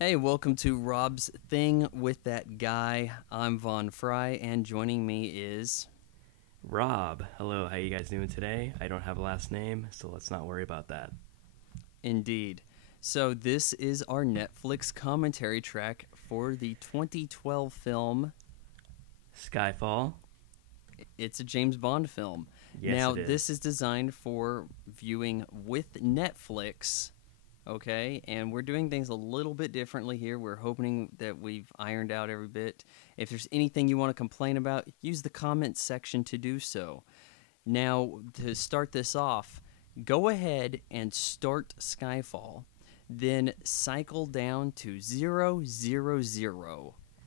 Hey, welcome to Rob's Thing with That Guy. I'm Von Fry, and joining me is... Rob, hello, how you guys doing today? I don't have a last name, so let's not worry about that. Indeed. So this is our Netflix commentary track for the 2012 film. Skyfall? It's a James Bond film. Yes, Now, it this is. is designed for viewing with Netflix, okay? And we're doing things a little bit differently here. We're hoping that we've ironed out every bit. If there's anything you want to complain about, use the comments section to do so. Now, to start this off, go ahead and start Skyfall. Then cycle down to 000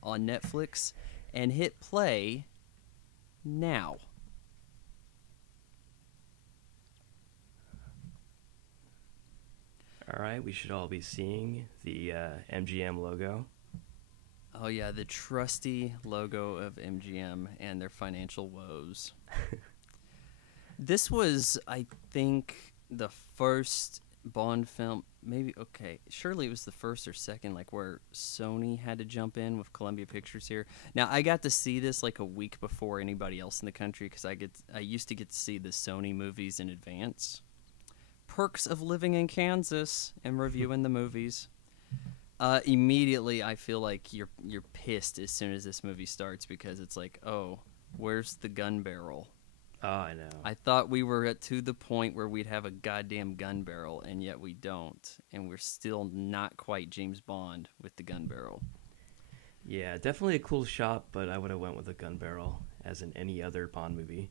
on Netflix and hit play now. Alright, we should all be seeing the MGM logo. Oh, yeah, the trusty logo of MGM and their financial woes. This was, I think, the first Bond film, maybe, okay, surely it was the first or second, like, where Sony had to jump in with Columbia Pictures here. Now, I got to see this, like, a week before anybody else in the country, because I used to get to see the Sony movies in advance. Perks of living in Kansas and reviewing the movies. Immediately, I feel like you're pissed as soon as this movie starts, because it's like, oh, where's the gun barrel? Oh, I know. I thought we were to the point where we'd have a goddamn gun barrel, and yet we don't. And we're still not quite James Bond with the gun barrel. Yeah, definitely a cool shot, but I would have went with a gun barrel, as in any other Bond movie.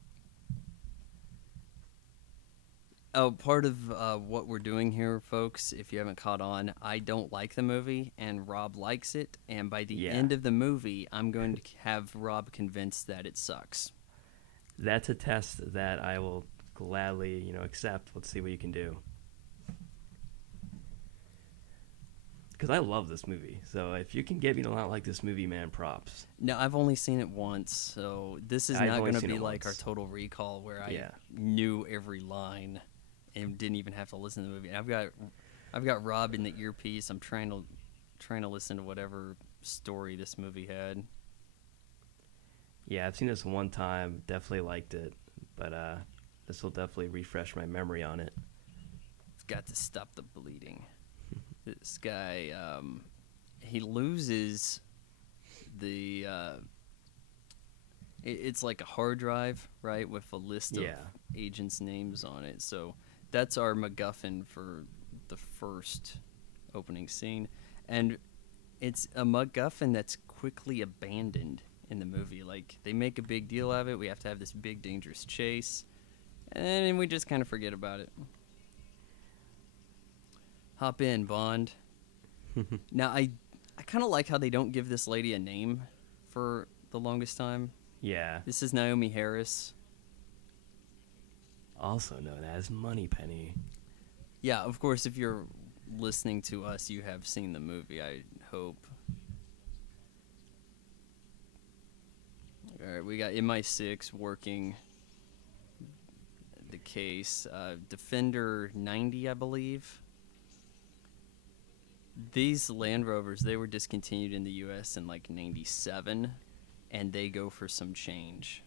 Oh, part of what we're doing here, folks, if you haven't caught on, I don't like the movie, and Rob likes it. And by the Yeah. end of the movie, I'm going to have Rob convinced that it sucks. That's a test that I will gladly, accept. Let's see what you can do. Because I love this movie, so if you can get me to not like this movie, man, props. No, I've only seen it once, so this is I've not only going to seen be it like our once. Total Recall, where I Yeah. knew every line and didn't even have to listen to the movie. And I've got Rob in the earpiece. I'm trying to listen to whatever story this movie had. Yeah, I've seen this one time, definitely liked it, but this will definitely refresh my memory on it. It's got to stop the bleeding. This guy, he loses the. It's like a hard drive, right, with a list of Yeah. agents' names on it. So that's our MacGuffin for the first opening scene, and it's a MacGuffin that's quickly abandoned in the movie. Like, they make a big deal of it. We have to have this big dangerous chase, and then we just kind of forget about it. Hop in, Bond. Now, I kind of like how they don't give this lady a name for the longest time. Yeah, This is Naomie Harris. also known as Moneypenny. Yeah, of course, if you're listening to us, you have seen the movie, I hope. All right, we got MI6 working the case. Defender 90, I believe. These Land Rovers, they were discontinued in the U.S. in like 97, and they go for some change.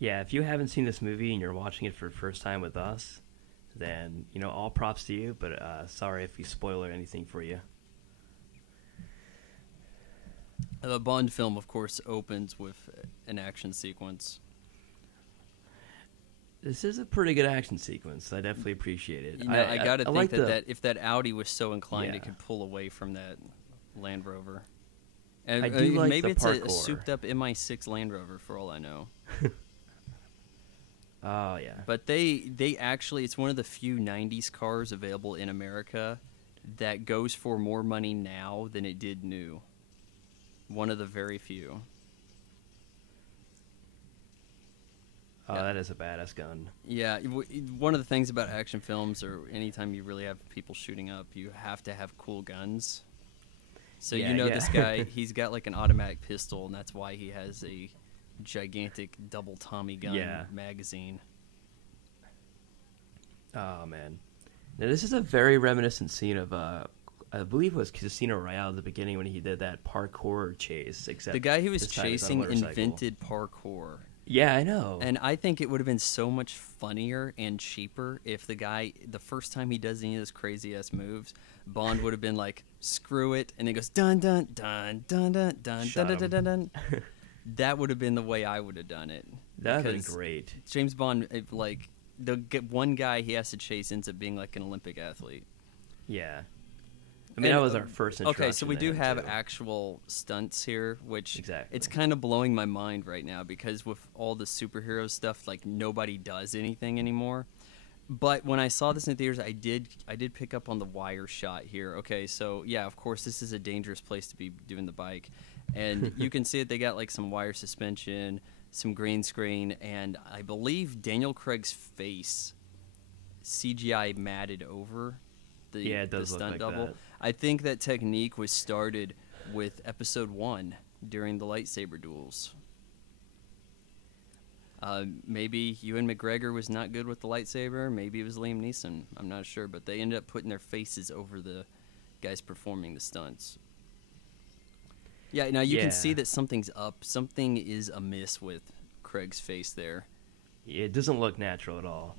Yeah, if you haven't seen this movie and you're watching it for the first time with us, then, all props to you, but sorry if we spoil or anything for you. The Bond film, of course, opens with an action sequence. This is a pretty good action sequence. I definitely appreciate it. You know, I gotta think like that if that Audi was so inclined, Yeah. it could pull away from that Land Rover. And I do like maybe the it's a parkour. souped-up MI6 Land Rover, for all I know. Oh, yeah. But they actually, it's one of the few 90s cars available in America that goes for more money now than it did new. One of the very few. Oh, Yeah. that is a badass gun. Yeah, one of the things about action films, or anytime you really have people shooting up, you have to have cool guns. So Yeah, yeah. this guy, he's got like an automatic pistol, and that's why he has a gigantic double Tommy gun Yeah. magazine. Oh, man. Now, this is a very reminiscent scene of I believe it was Casino Royale at the beginning when he did that parkour chase. Except the guy he was this time it's on a chasing motorcycle. invented parkour. Yeah, I know. And I think it would have been so much funnier and cheaper if the guy, the first time he does any of those crazy ass moves, Bond would have been like, "Screw it," and it goes dun dun dun dun dun dun dun dun dun dun. Dun. That would have been the way I would have done it. That'd have been great. James Bond, like the one guy he has to chase ends up being like an Olympic athlete. Yeah. I mean, that was our first introduction. Okay, so we do have too. actual stunts here, which Exactly. it's kind of blowing my mind right now because with all the superhero stuff, like nobody does anything anymore. But when I saw this in theaters, I did pick up on the wire shot here. Okay, so yeah, of course, this is a dangerous place to be doing the bike, and you can see that they got like some wire suspension, some green screen, and I believe Daniel Craig's face CGI matted over it does the look stunt like double. that. I think that technique was started with Episode 1 during the lightsaber duels. Maybe Ewan McGregor was not good with the lightsaber. Maybe it was Liam Neeson. I'm not sure, but they ended up putting their faces over the guys performing the stunts. Yeah, now you can see that something's up. Something is amiss with Craig's face there. It doesn't look natural at all.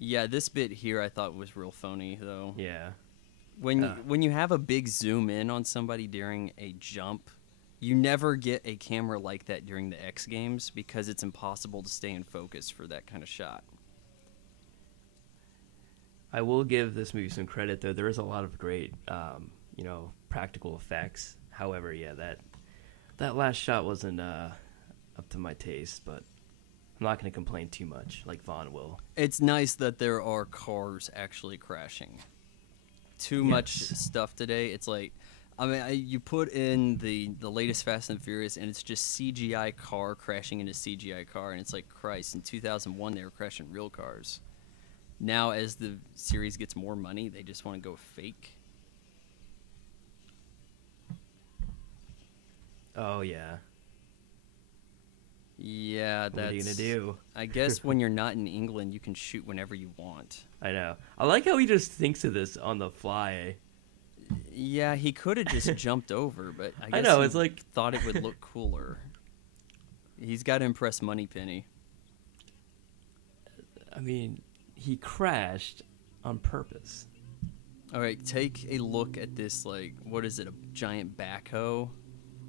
Yeah, this bit here I thought was real phony, though. Yeah. When you have a big zoom in on somebody during a jump, you never get a camera like that during the X Games because it's impossible to stay in focus for that kind of shot. I will give this movie some credit, though. There is a lot of great, practical effects. However, yeah, that last shot wasn't up to my taste, but I'm not going to complain too much, like Vaughn will. It's nice that there are cars actually crashing. Too much stuff today. It's like, I mean, you put in the latest Fast and Furious, and it's just CGI car crashing into CGI car, and it's like, Christ, in 2001 they were crashing real cars. Now, as the series gets more money, they just want to go fake. Oh, yeah. Yeah, that's... What are you going to do? I guess when you're not in England, you can shoot whenever you want. I know. I like how he just thinks of this on the fly. Yeah, he could have just jumped over, but I guess know, he it's like... thought it would look cooler. He's got to impress Moneypenny. I mean, he crashed on purpose. All right, take a look at this, like, what is it, a giant backhoe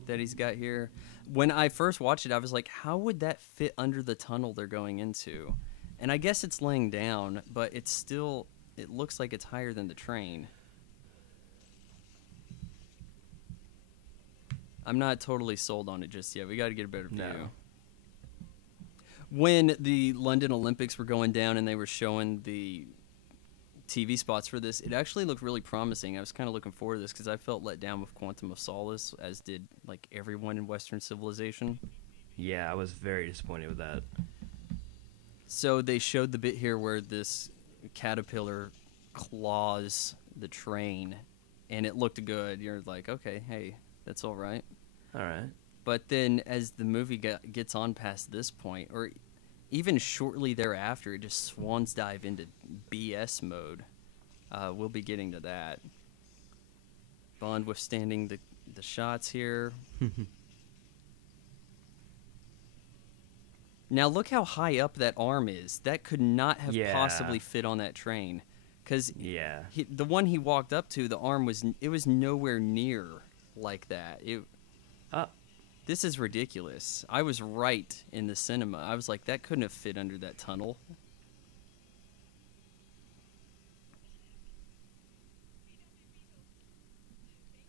that he's got here? When I first watched it, I was like, how would that fit under the tunnel they're going into? And I guess it's laying down, but it's still, it looks like it's higher than the train. I'm not totally sold on it just yet. We got to get a better view. No. When the London Olympics were going down and they were showing the TV spots for this, it actually looked really promising. I was kind of looking forward to this because I felt let down with Quantum of Solace, as did like everyone in Western civilization. Yeah, I was very disappointed with that. So they showed the bit here where this caterpillar claws the train, and it looked good. You're like, okay, hey, that's all right. All right. But then as the movie gets on past this point, or even shortly thereafter, it just swans dive into BS mode. We'll be getting to that. Bond withstanding the shots here. Now look how high up that arm is. That could not have possibly fit on that train. Because the one he walked up to, the arm was nowhere near like that. This is ridiculous. I was right in the cinema. I was like, that couldn't have fit under that tunnel.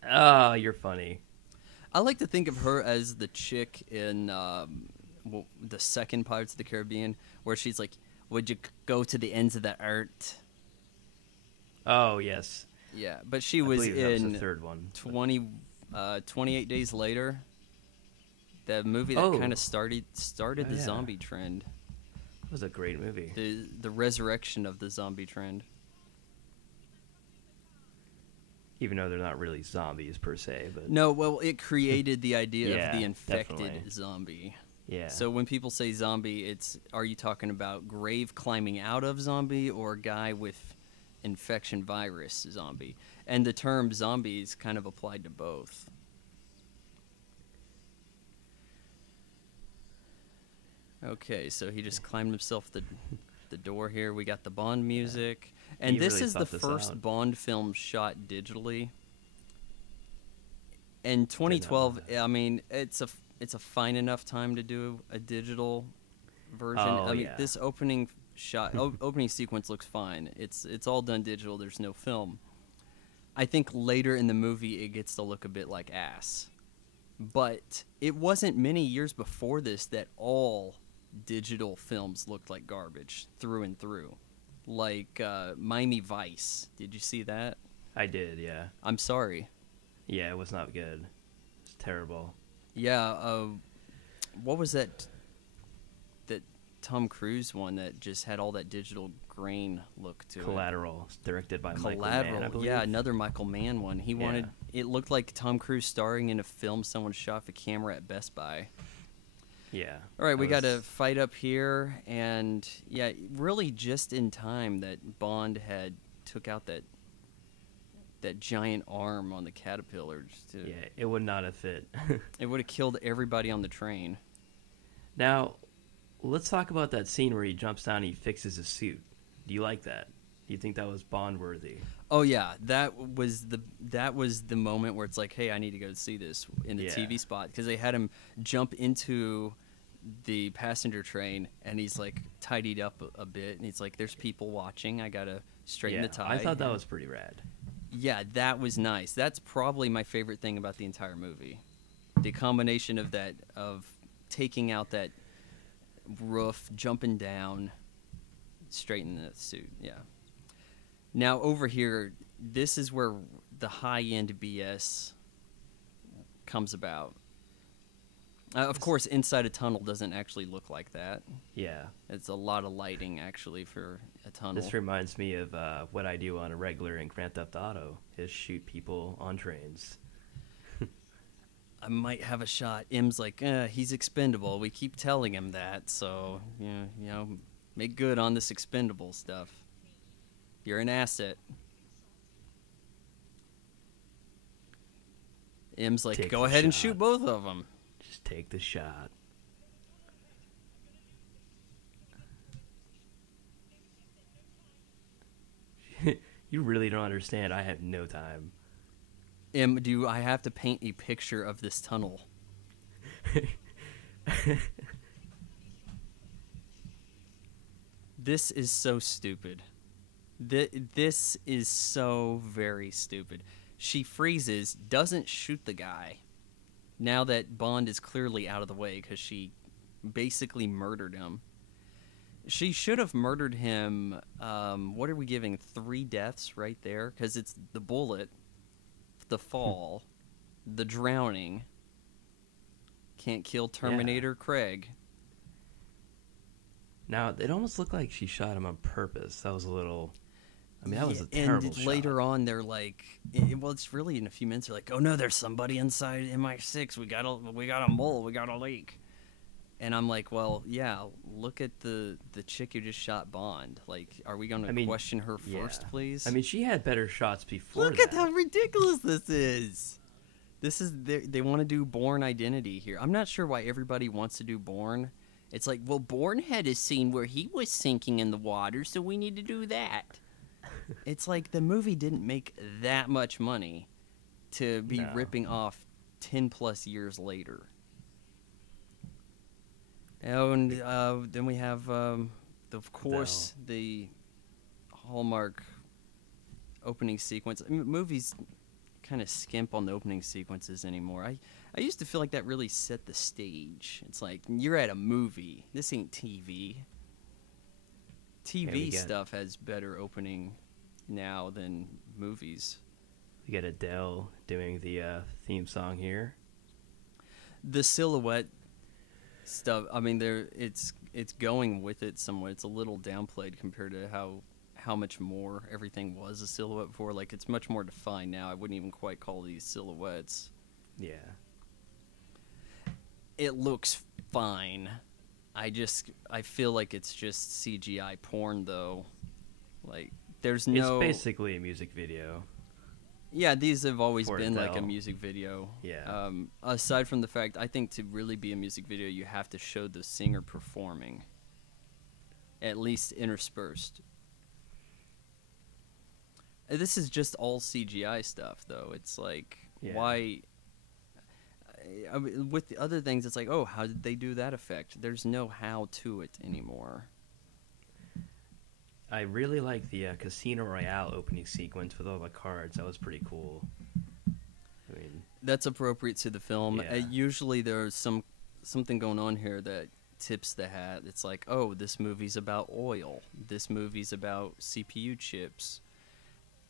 Oh, you're funny. I like to think of her as the chick in the second Pirates of the Caribbean, where she's like, would you go to the ends of the earth? Oh, yes. Yeah, but she was in the third one. 28 Days Later. That movie that kind of started the zombie trend. It was a great movie. The resurrection of the zombie trend. Even though they're not really zombies per se, but no, well, it created the idea of the infected definitely. Zombie. Yeah. So when people say zombie, are you talking about grave climbing out of zombie, or a guy with infection virus zombie. And the term zombie is kind of applied to both. Okay, so he just climbed himself the door here. We got the Bond music. And He this really is the thought this first out. Bond film shot digitally. And 2012, I mean, it's a fine enough time to do a digital version. Oh, I mean, yeah. this opening shot, opening sequence looks fine. It's all done digital. There's no film. I think later in the movie it gets to look a bit like ass. But it wasn't many years before this that all digital films looked like garbage through and through. Like Miami Vice. Did you see that? I did, yeah. I'm sorry. Yeah, it was not good. It's terrible. Yeah, what was that Tom Cruise one that just had all that digital grain look to Collateral, directed by it? Michael Collateral, Mann, I believe. yeah, another Michael Mann one. He wanted it looked like Tom Cruise starring in a film someone shot with a camera at Best Buy. Yeah. All right, that we got a was- fight up here, and yeah, really just in time that Bond had took out that giant arm on the caterpillar. Yeah, it would not have fit. It would have killed everybody on the train. Now, let's talk about that scene where he jumps down and he fixes his suit. Do you like that? Do you think that was Bond worthy? Oh yeah, that was the moment where it's like, hey, I need to go see this in the Yeah. TV spot, because they had him jump into the passenger train and he's like tidied up a bit, and he's like, there's people watching, I gotta straighten the tie. I thought that And- was pretty rad. Yeah, that was nice. That's probably my favorite thing about the entire movie. The combination of that, of taking out that roof, jumping down, straightening the suit. Yeah. Now over here, this is where the high-end BS comes about. Of course, inside a tunnel doesn't actually look like that. Yeah. It's a lot of lighting, actually, for a tunnel. This reminds me of what I do on a regular in Grand Theft Auto, is shoot people on trains. I might have a shot. M's like, he's expendable. We keep telling him that, so you know, make good on this expendable stuff. You're an asset. M's like, Take go the ahead and shot. shoot both of them. Just take the shot. You really don't understand. I have no time. M, do I have to paint a picture of this tunnel? This is so stupid. This is so very stupid. She freezes, doesn't shoot the guy. Now that Bond is clearly out of the way because she basically murdered him. She should have murdered him. What are we giving? 3 deaths right there? Because it's the bullet, the fall, the drowning. Can't kill Terminator Craig. Now, it almost looked like she shot him on purpose. That was a little... I mean, that was a terrible And later shot. on, they're like, well, it's really in a few minutes. They're like, oh no, there's somebody inside MI6. We got a mole. We got a leak. And I'm like, well, yeah. Look at the chick who just shot Bond. Like, are we going to question her first, please? I mean, she had better shots before. Look at how ridiculous this is. This is they want to do Bourne Identity here. I'm not sure why everybody wants to do Bourne. It's like, well, Bourne had a scene where he was sinking in the water, so we need to do that. It's like the movie didn't make that much money to be ripping off 10 plus years later. And then we have, of course, the Hallmark opening sequence. I mean, movies kind of skimp on the opening sequences anymore. I used to feel like that really set the stage. It's like, you're at a movie. This ain't TV. TV stuff has better opening now than movies. We got Adele doing the theme song here. The silhouette stuff, I mean, it's going with it somewhat. It's a little downplayed compared to how much more everything was a silhouette before. Like, it's much more defined now. I wouldn't even quite call these silhouettes. Yeah. It looks fine. I feel like it's just CGI porn, though. Like, There's It's no. basically a music video. Yeah, these have always For been like a Adele. music video. Yeah. Aside from the fact, I think to really be a music video, you have to show the singer performing, at least interspersed. This is just all CGI stuff, though. It's like, Yeah. why? I mean, with the other things, it's like, oh, how did they do that effect? There's no how to it anymore. I really like the Casino Royale opening sequence with all the cards. That was pretty cool. I mean, That's appropriate to the film. Yeah. Usually there's something going on here that tips the hat. It's like, oh, this movie's about oil. This movie's about CPU chips.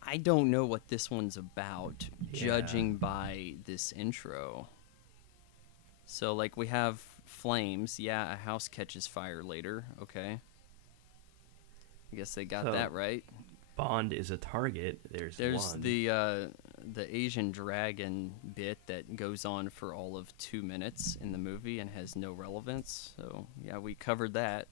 I don't know what this one's about, judging by this intro. So, like, we have flames. Yeah, a house catches fire later. Okay. I guess they got So, that right. Bond is a target. There's one. the Asian dragon bit that goes on for all of 2 minutes in the movie and has no relevance. So yeah, we covered that.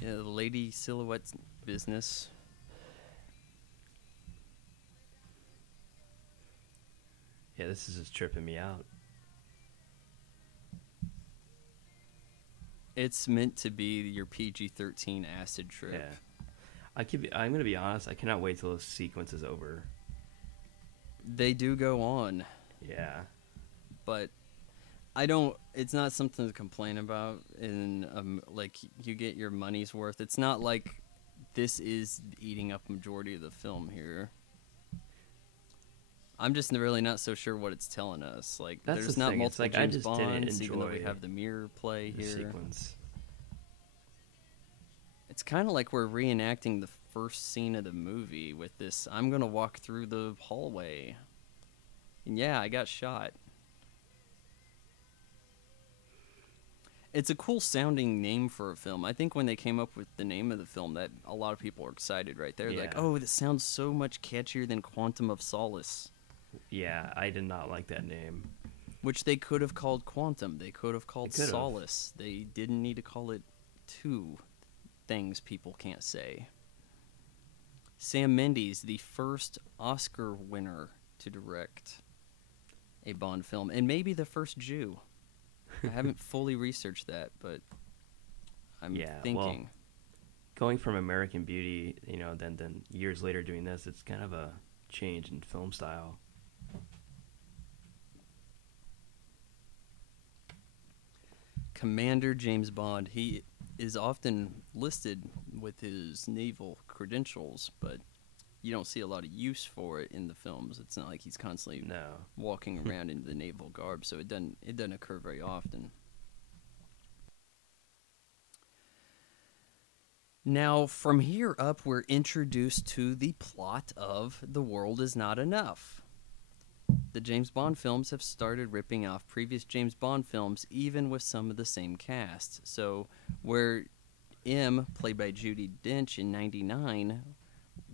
Yeah, the lady silhouette business. Yeah, this is just tripping me out. It's meant to be your PG-13 acid trip. Yeah. I'm going to be honest. I cannot wait till this sequence is over. They do go on, Yeah. but I don't. It's not something to complain about. Like, you get your money's worth. It's not like this is eating up majority of the film here. I'm just really not so sure what it's telling us. Like, That's there's the not thing. It's multiple like, I James just didn't Bonds, even though we enjoy have the mirror play The here. sequence. It's kind of like we're reenacting the first scene of the movie with this. I'm gonna walk through the hallway, and yeah, I got shot. It's a cool sounding name for a film. I think when they came up with the name of the film, that a lot of people were excited right there. Like, Yeah. oh, this sounds so much catchier than Quantum of Solace, Yeah, I did not like that name. which they could have called Quantum. They could have called They could've. Solace. They didn't need to call it two things people can't say. Sam Mendes, the first Oscar winner to direct a Bond film, and maybe the first Jew. I haven't fully researched that, but I'm Yeah, thinking. well, going from American Beauty, then years later doing this, it's kind of a change in film style. Commander James Bond, he is often listed with his naval credentials, but you don't see a lot of use for it in the films. It's not like he's constantly No. walking around in the naval garb, so it doesn't occur very often. Now, from here up, we're introduced to the plot of The World Is Not Enough. The James Bond films have started ripping off previous James Bond films, even with some of the same cast. So, where M, played by Judi Dench in '99,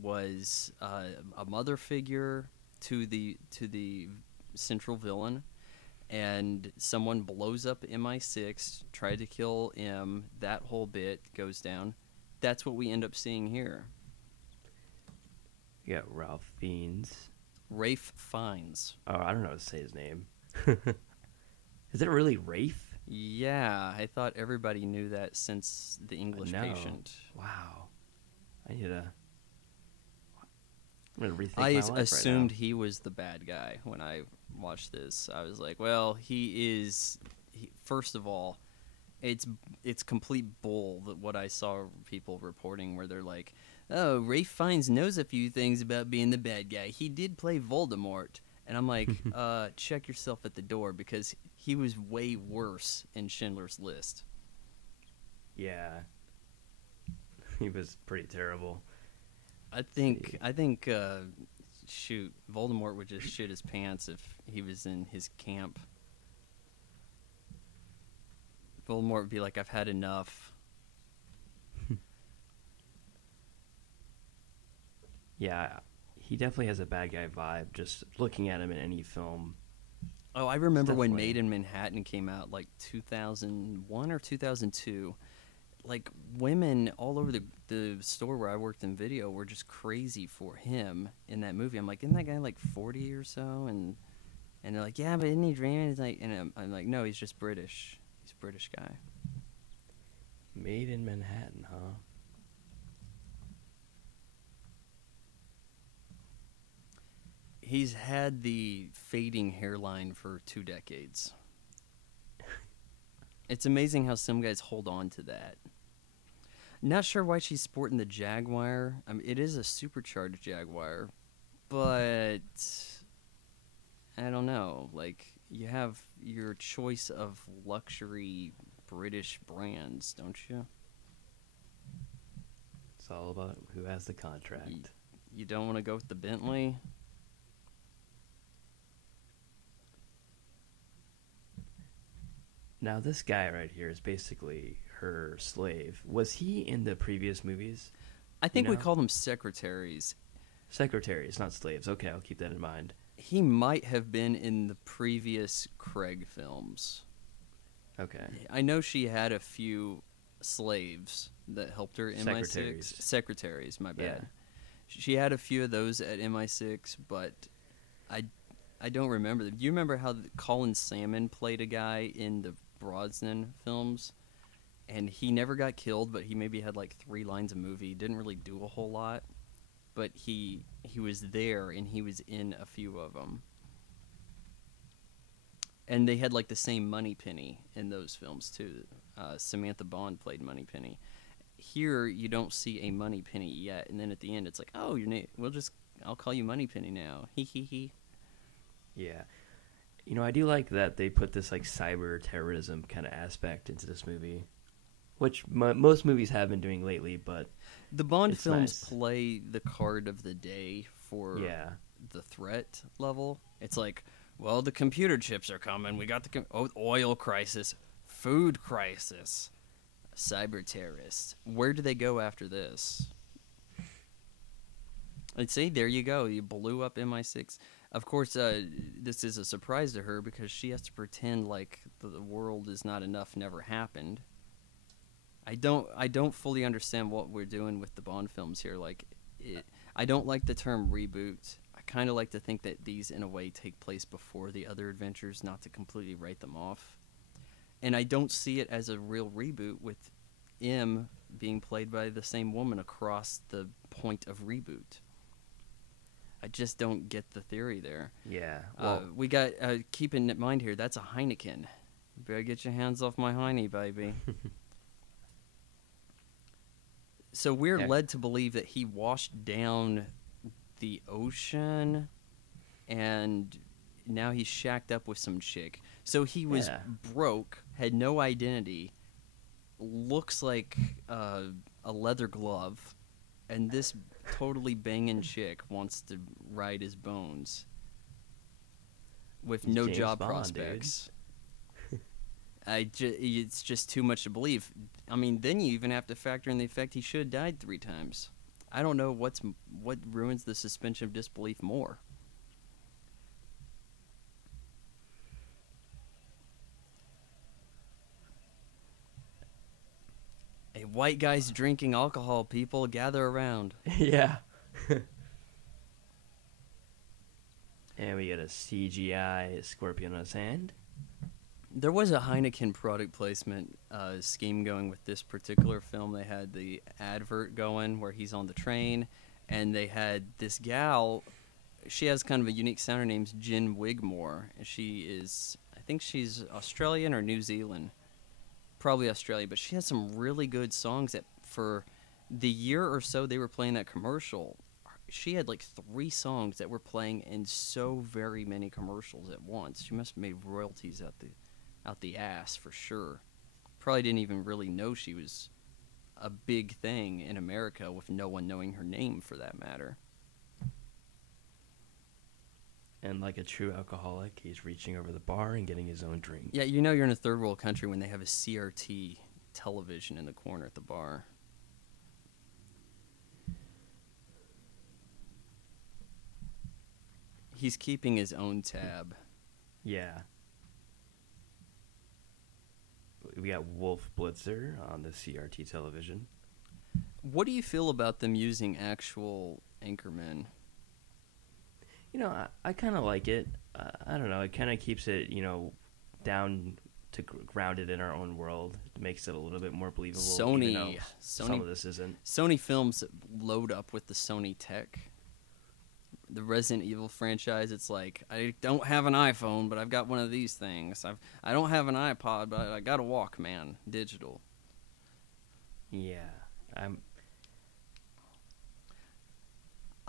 was a mother figure to the central villain, and someone blows up MI6, tried to kill M. That whole bit goes down. That's what we end up seeing here. You got Ralph Fiennes. Rafe Fiennes. Oh, I don't know how to say his name. Is it really Rafe? Yeah, I thought everybody knew that since The English No. Patient. Wow. I'm gonna rethink I my life assumed right he was the bad guy when I watched this. I was like, well, first of all, it's complete bull that what I saw people reporting where they're like, oh, Rafe Fiennes knows a few things about being the bad guy. He did play Voldemort. And I'm like, check yourself at the door, because he was way worse in Schindler's List. now. Yeah. He was pretty terrible. I think shoot, Voldemort would just shit his pants if he was in his camp. Voldemort would be like, I've had enough. Yeah, he definitely has a bad guy vibe, just looking at him in any film. Oh, I remember when Made in Manhattan came out, like 2001 or 2002. Like, women all over the store where I worked in video were just crazy for him in that movie. I'm like, isn't that guy like 40 or so? And they're like, yeah, but isn't he dreaming? It's like, and I'm like, no, he's just British. He's a British guy. Made in Manhattan, huh? He's had the fading hairline for 2 decades. It's amazing how some guys hold on to that. Not sure why she's sporting the Jaguar. I mean, it is a supercharged Jaguar, but I don't know. Like, you have your choice of luxury British brands, don't you? It's all about who has the contract. You don't want to go with the Bentley? Now, this guy right here is basically her slave. Was he in the previous movies? I think we call them secretaries. Secretaries, not slaves. Okay, I'll keep that in mind. He might have been in the previous Craig films. Okay. I know she had a few slaves that helped her in Secretaries. MI6. Secretaries, my bad. Yeah. She had a few of those at MI6, but I don't remember them. Do you remember how Colin Salmon played a guy in the Brosnan films? And he never got killed, but he maybe had like 3 lines of movie. He didn't really do a whole lot, but he was there and he was in a few of them. And they had like the same Moneypenny in those films too. Samantha Bond played Moneypenny. Here you don't see a Moneypenny yet, and then at the end it's like, oh, your name. I'll call you Moneypenny now. He he he. Yeah. You know, I do like that they put this like cyber terrorism kind of aspect into this movie, which most movies have been doing lately, but the Bond films nice. Play the card of the day for the threat level. It's like, well, the computer chips are coming. We got the oil crisis, food crisis, cyber terrorists. Where do they go after this? I'd say there you go. You blew up MI6. Of course, this is a surprise to her because she has to pretend like the world is not enough, never happened. I don't fully understand what we're doing with the Bond films here. Like, I don't like the term reboot. I kind of like to think that these, in a way, take place before the other adventures, not to completely write them off. And I don't see it as a real reboot with M being played by the same woman across the point of reboot. I just don't get the theory there. Yeah. Well, we got, keep in mind here, that's a Heineken. You better get your hands off my Heine, baby. So we're led to believe that he washed down the ocean and now he's shacked up with some chick. So he was broke, had no identity, looks like a leather glove, and this totally banging chick wants to ride his bones with no James job Bond, prospects. It's just too much to believe. I mean, then you even have to factor in the fact he should have died 3 times. I don't know what ruins the suspension of disbelief more. A white guy's drinking alcohol. People gather around. Yeah. And we get a CGI scorpion on his hand. There was a Heineken product placement scheme going with this particular film. They had the advert going where he's on the train, and they had this gal. She has kind of a unique sound. Her name's Jen Wigmore. And I think she's Australian or New Zealand. Probably Australia, but she has some really good songs that for the year or so they were playing that commercial. She had like 3 songs that were playing in so very many commercials at once. She must have made royalties out the ass for sure. Probably didn't even really know she was a big thing in America with no one knowing her name for that matter. And like a true alcoholic, he's reaching over the bar and getting his own drink. Yeah, you know you're in a third world country when they have a CRT television in the corner at the bar. He's keeping his own tab. Yeah. We got Wolf Blitzer on the CRT television. What do you feel about them using actual anchormen? You know, I kind of like it. I don't know. It kind of keeps it, down to grounded in our own world. It makes it a little bit more believable. Even though some of this isn't. Sony films load up with the Sony tech. The Resident Evil franchise, it's like, I don't have an iPhone, but I've got one of these things. I don't have an iPod, but I got a Walkman, digital. Yeah, I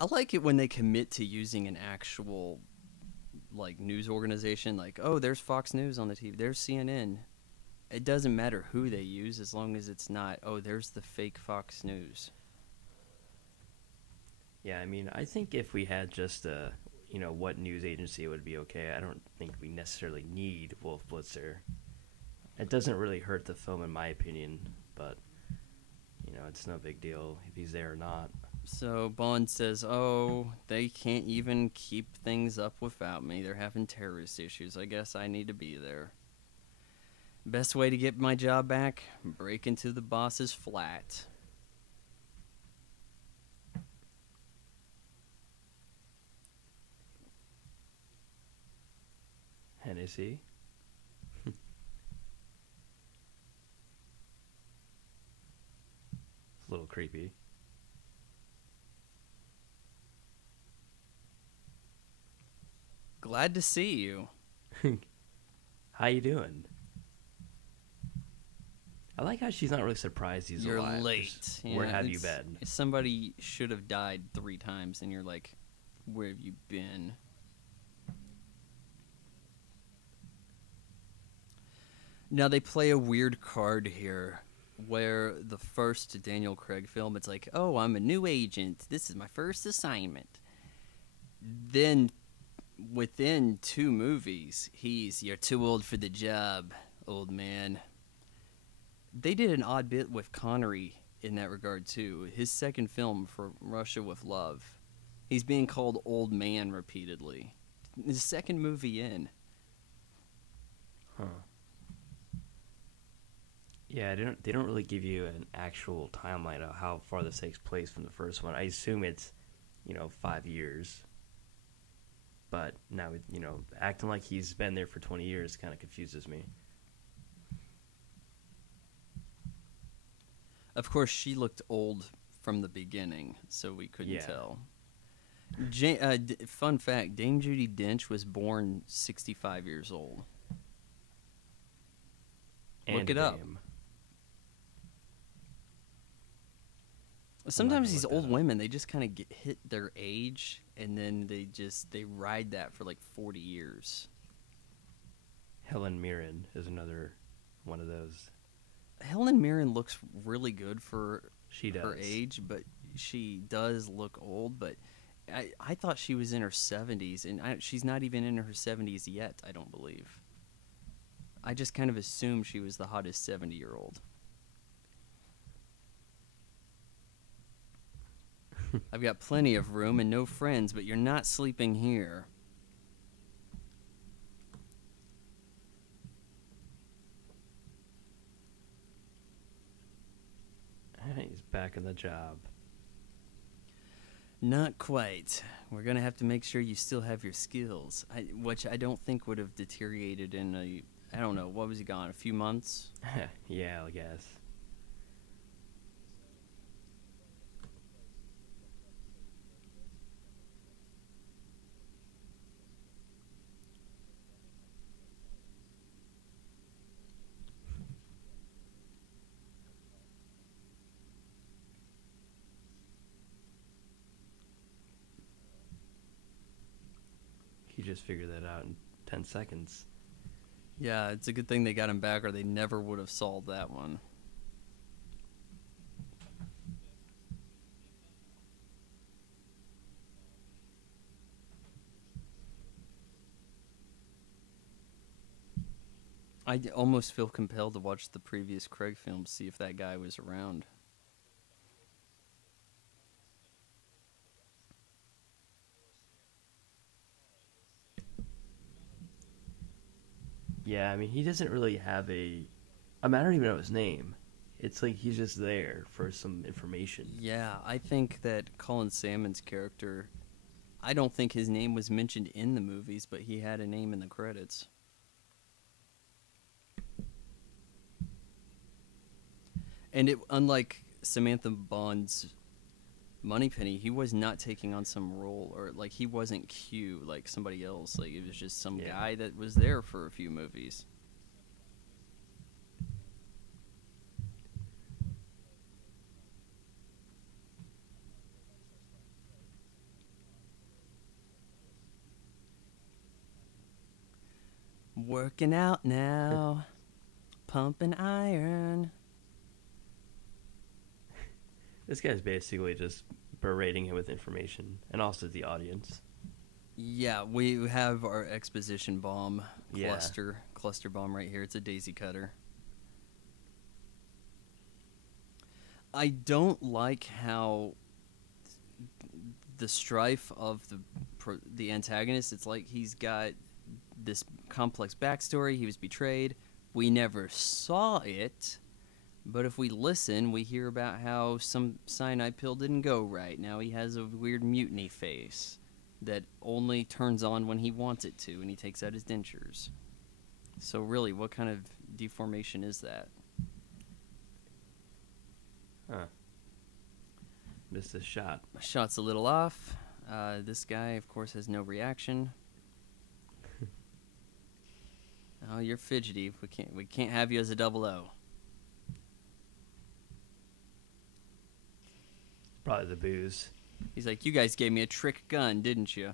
like it when they commit to using an actual, like, news organization. Like, oh, there's Fox News on the TV. There's CNN. It doesn't matter who they use as long as it's not, oh, there's the fake Fox News. Yeah, I mean, I think if we had just what news agency would be okay. I don't think we necessarily need Wolf Blitzer. It doesn't really hurt the film, in my opinion, but, it's no big deal if he's there or not. So Bond says, oh, they can't even keep things up without me. They're having terrorist issues. I guess I need to be there. Best way to get my job back? Break into the boss's flat. Hennessy. It's a little creepy. Glad to see you. How you doing? I like how she's not really surprised he's You're alive. late. Where have you been? Somebody should have died 3 times, and you're like, where have you been? Now, they play a weird card here, where the first Daniel Craig film, it's like, oh, I'm a new agent. This is my first assignment. Then, within 2 movies, you're too old for the job, old man. They did an odd bit with Connery in that regard, too. His second film, For Russia with Love, he's being called old man repeatedly. His second movie in. Huh. Yeah, they don't really give you an actual timeline of how far this takes place from the first one. I assume it's, 5 years. But now, acting like he's been there for 20 years kind of confuses me. Of course, she looked old from the beginning, so we couldn't tell. Fun fact, Dame Judi Dench was born 65 years old. Look it up. Sometimes these old women, they just kind of hit their age, and then they ride that for like 40 years. Helen Mirren is another one of those. Helen Mirren looks really good for her does. age, but she does look old. But I thought she was in her 70s, and she's not even in her 70s yet, I don't believe. I just kind of assumed she was the hottest 70-year-old. I've got plenty of room and no friends, but you're not sleeping here. He's back in the job. Not quite. We're going to have to make sure you still have your skills, which I don't think would have deteriorated in I don't know, what was he gone, a few months? Yeah, I guess. He just figured that out in 10 seconds. Yeah, it's a good thing they got him back, or they never would have solved that one. I almost feel compelled to watch the previous Craig films, see if that guy was around. Yeah, I mean, he doesn't really have I mean, I don't even know his name. It's like he's just there for some information. Yeah, I think that Colin Salmon's character, I don't think his name was mentioned in the movies, but he had a name in the credits. And unlike Samantha Bond's Moneypenny, he was not taking on some role, or like he wasn't Q like somebody else. Like it was just some guy that was there for a few movies. Working out now, pumping iron. This guy's basically just berating him with information, and also the audience. Yeah, we have our exposition bomb cluster bomb right here. It's a daisy cutter. I don't like how the strife of the antagonist, it's like he's got this complex backstory. He was betrayed. We never saw it. But if we listen, we hear about how some cyanide pill didn't go right. Now he has a weird mutiny face that only turns on when he wants it to, and he takes out his dentures. So really, what kind of deformation is that? Huh. Missed a shot. My shot's a little off. This guy, of course, has no reaction. Oh, you're fidgety. We can't have you as a 00. Probably the booze. He's like, you guys gave me a trick gun, didn't you?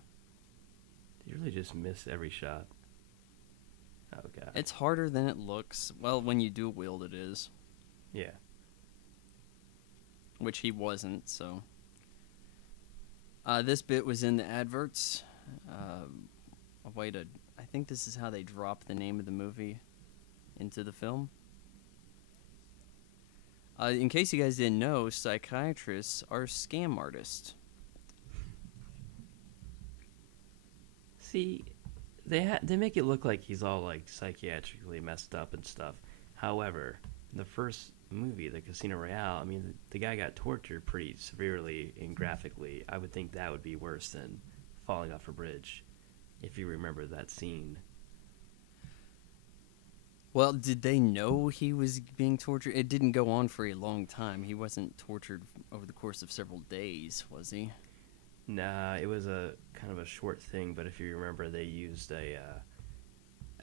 You really just miss every shot. Oh, God. It's harder than it looks. Well, when you do wield, it is. Yeah. Which he wasn't, so. This bit was in the adverts. A way to... I think this is how they drop the name of the movie into the film. In case you guys didn't know, psychiatrists are scam artists. See, they make it look like he's all like psychiatrically messed up and stuff. However, in the first movie, the Casino Royale, I mean, the guy got tortured pretty severely and graphically. I would think that would be worse than falling off a bridge, if you remember that scene. Well, did they know he was being tortured? It didn't go on for a long time. He wasn't tortured over the course of several days, was he? Nah, it was a kind of a short thing, but if you remember, they used a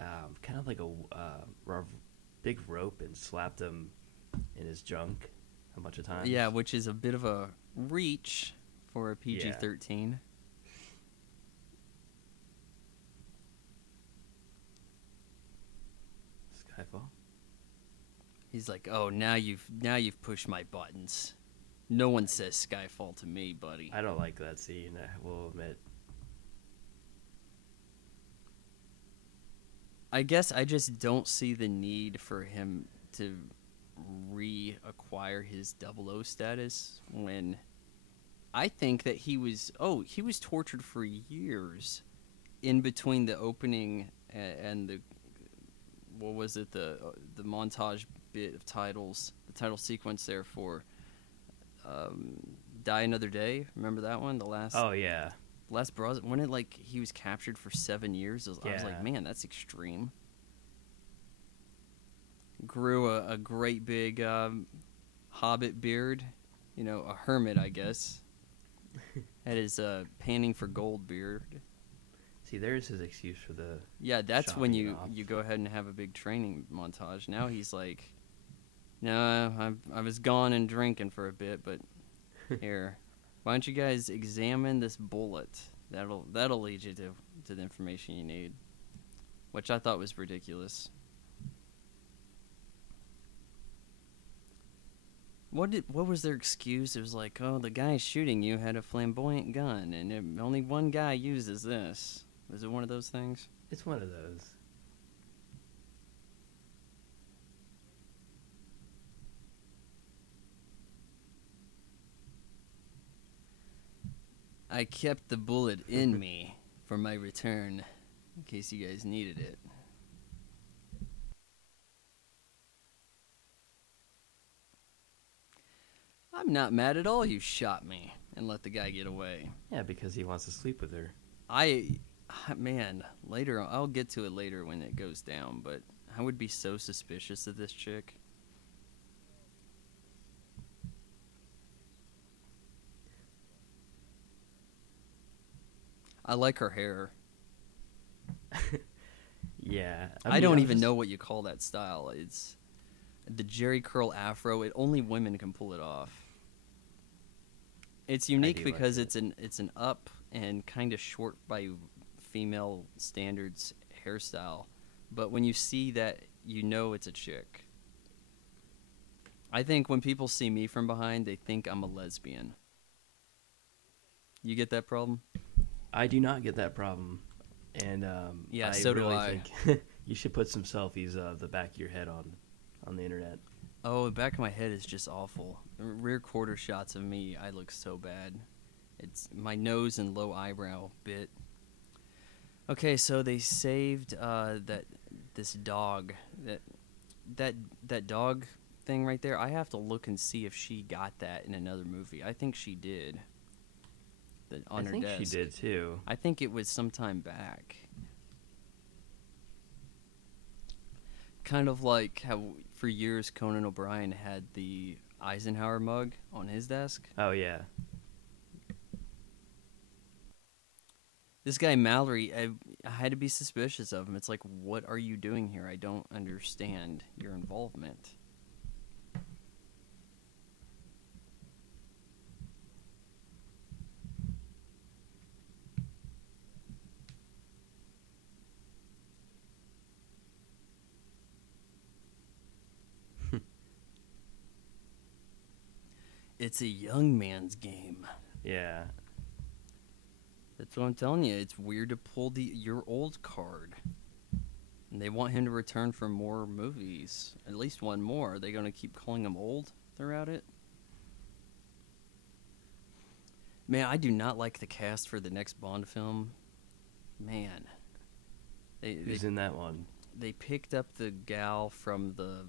kind of like a big rope and slapped him in his junk a bunch of times. Yeah, which is a bit of a reach for a PG-13. Yeah. Skyfall. He's like, oh, now you've pushed my buttons. No one says Skyfall to me, buddy. I don't like that scene, I will admit. I guess I just don't see the need for him to reacquire his 00 status when I think that he was tortured for years in between the opening and the what was it, the montage bit of titles, the title sequence there for Die Another Day. Remember that one? Oh yeah. Last Bros. When it like he was captured for 7 years, I was like, man, that's extreme. Grew a great big hobbit beard, a hermit, I guess. Had his panning for gold beard. See, there's his excuse for the... Yeah, that's when you go ahead and have a big training montage. Now he's like, no, I was gone and drinking for a bit, but here, why don't you guys examine this bullet? That'll lead you to the information you need, which I thought was ridiculous. What was their excuse? It was like, oh, the guy shooting you had a flamboyant gun, and only one guy uses this. Was it one of those things? It's one of those. I kept the bullet in me for my return, in case you guys needed it. I'm not mad at all you shot me and let the guy get away. Yeah, because he wants to sleep with her. Man, later, I'll get to it later when it goes down, but I would be so suspicious of this chick. I like her hair. Yeah. I don't even know what you call that style. It's the Jerry curl afro. Only women can pull it off. It's unique because it's an up and kind of short by female standards hairstyle, but when you see that, you know it's a chick. I think when people see me from behind, they think I'm a lesbian. You get that problem? I do not get that problem, and yeah, I so really do I. think you should put some selfies of the back of your head on the internet. Oh, the back of my head is just awful. Rear quarter shots of me, I look so bad. It's my nose and low eyebrow bit. Okay, so they saved this dog. That dog thing right there. I have to look and see if she got that in another movie. I think she did. On her desk. I think she did too. I think it was sometime back. Kind of like how for years Conan O'Brien had the Eisenhower mug on his desk. Oh yeah. This guy Mallory, I had to be suspicious of him. It's like, what are you doing here? I don't understand your involvement. It's a young man's game. Yeah. That's what I'm telling you. It's weird to pull your old card. And they want him to return for more movies. At least one more. Are they going to keep calling him old throughout it? Man, I do not like the cast for the next Bond film. Man. Who's in that one? They picked up the gal from the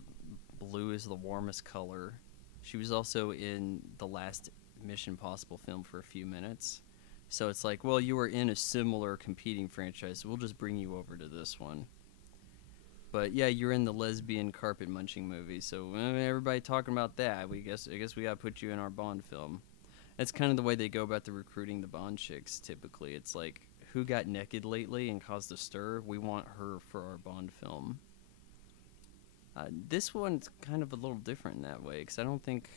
Blue is the Warmest Color. She was also in the last Mission Impossible film for a few minutes. So it's like, well, you were in a similar competing franchise, so we'll just bring you over to this one. But yeah, you're in the lesbian carpet munching movie, so everybody talking about that. I guess we gotta put you in our Bond film. That's kind of the way they go about the recruiting the Bond chicks. Typically, it's like, who got naked lately and caused a stir? We want her for our Bond film. This one's kind of a little different in that way, because I don't think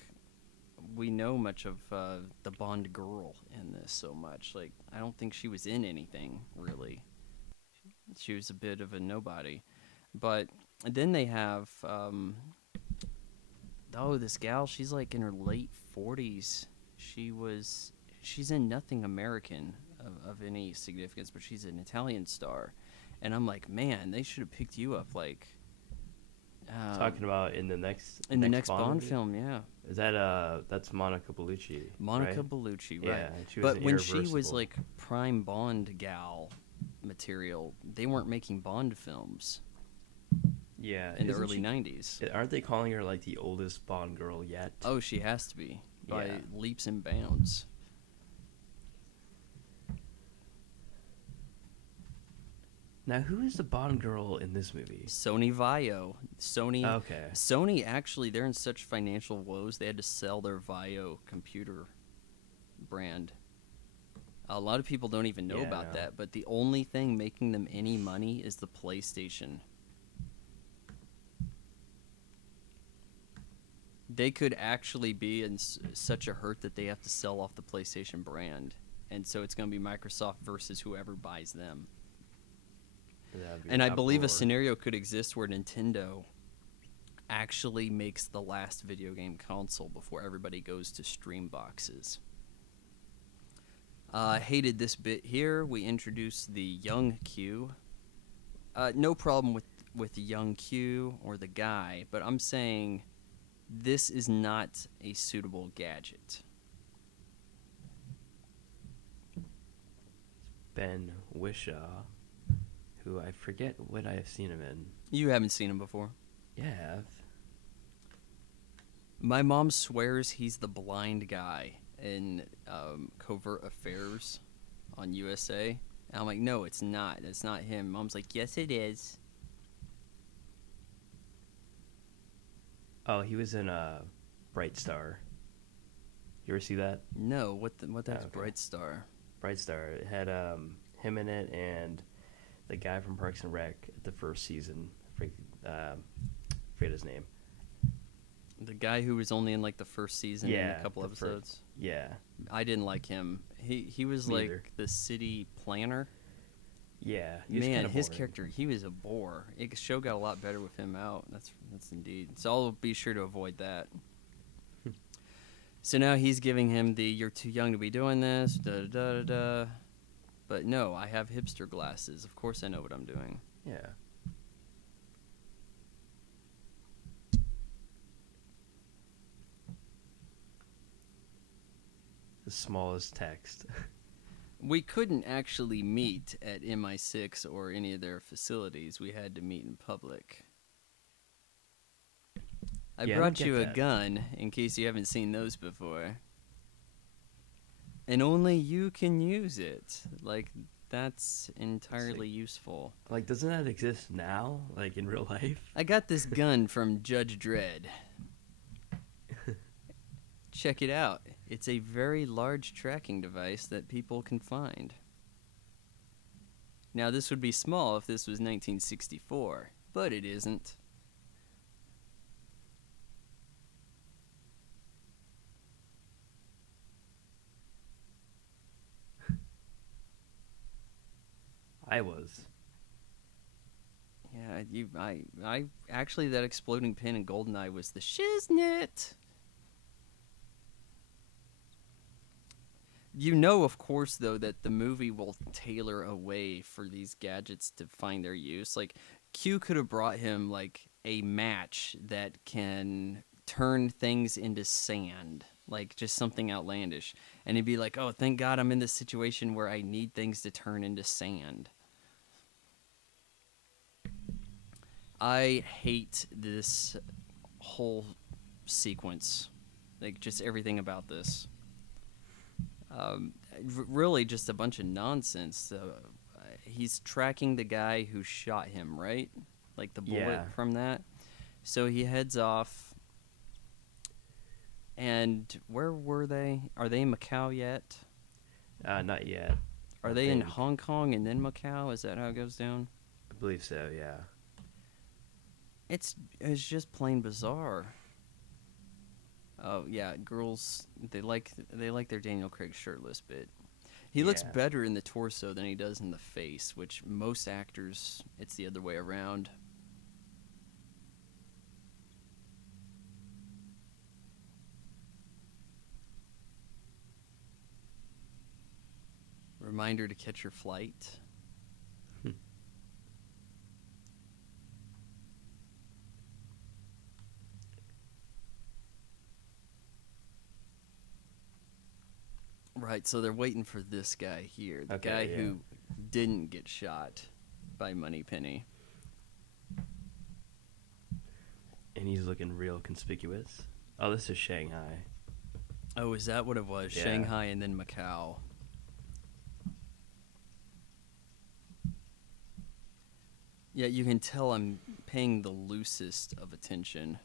we know much of the Bond girl in this so much. Like, I don't think she was in anything, really. She was a bit of a nobody. But then they have, this gal, she's like in her late 40s. She's in nothing American of any significance, but she's an Italian star. And I'm like, man, they should have picked you up, like... Talking about in the next Bond film, yeah. Is that that's Monica Bellucci? Monica right? Bellucci, right? Yeah, she was but when she was like prime Bond gal material, they weren't making Bond films. Yeah, in the early '90s. Aren't they calling her like the oldest Bond girl yet? Oh, she has to be by leaps and bounds. Now, who is the Bond girl in this movie? Sony Vaio. Sony. Okay. Sony, actually, they're in such financial woes, they had to sell their Vaio computer brand. A lot of people don't even know about that, but the only thing making them any money is the PlayStation. They could actually be in such a hurt that they have to sell off the PlayStation brand. And so it's going to be Microsoft versus whoever buys them. And I believe a scenario could exist where Nintendo actually makes the last video game console before everybody goes to stream boxes. I hated this bit here. We introduced the young Q. No problem with the young Q or the guy, but I'm saying this is not a suitable gadget. Ben Whishaw, who I forget what I have seen him in. You haven't seen him before? Yeah, I have. My mom swears he's the blind guy in Covert Affairs on USA. And I'm like, no, it's not. It's not him. Mom's like, yes, it is. Oh, he was in Bright Star. You ever see that? No, what that's Bright Star? Bright Star. It had him in it and the guy from Parks and Rec at the first season. Forget his name. The guy who was only in like the first season and a couple episodes. Yeah. I didn't like him. He was Me like either. the city planner. Yeah. Man, his character, he was a bore. The show got a lot better with him out. That's indeed. So I'll be sure to avoid that. So now he's giving him the "you're too young to be doing this," da da da da. But no, I have hipster glasses. Of course, I know what I'm doing. Yeah. The smallest text. We couldn't actually meet at MI6 or any of their facilities. We had to meet in public. I brought you a gun in case you haven't seen those before. And only you can use it. Like, that's entirely useful. Like, doesn't that exist now? Like, in real life? I got this gun from Judge Dredd. Check it out. It's a very large tracking device that people can find. Now, this would be small if this was 1964, but it isn't. I was. Yeah, I actually, that exploding pin in GoldenEye was the shiznit. You know, of course, though, that the movie will tailor a way for these gadgets to find their use. Like, Q could have brought him, like, a match that can turn things into sand. Like, just something outlandish. And he'd be like, oh, thank God I'm in this situation where I need things to turn into sand. I hate this whole sequence. Like, just everything about this. Really just a bunch of nonsense. He's tracking the guy who shot him, right? Like the bullet from that. So he heads off. And where were they? Are they in Macau yet? Not yet. Are they in Hong Kong and then Macau? Is that how it goes down? I believe so, yeah. It's just plain bizarre. Oh yeah, girls they like their Daniel Craig shirtless bit. He looks better in the torso than he does in the face, which most actors it's the other way around. Reminder to catch your flight. Right, so they're waiting for this guy here, the guy who didn't get shot by Moneypenny. And he's looking real conspicuous. Oh, this is Shanghai. Oh, is that what it was? Yeah. Shanghai and then Macau. Yeah, you can tell I'm paying the loosest of attention.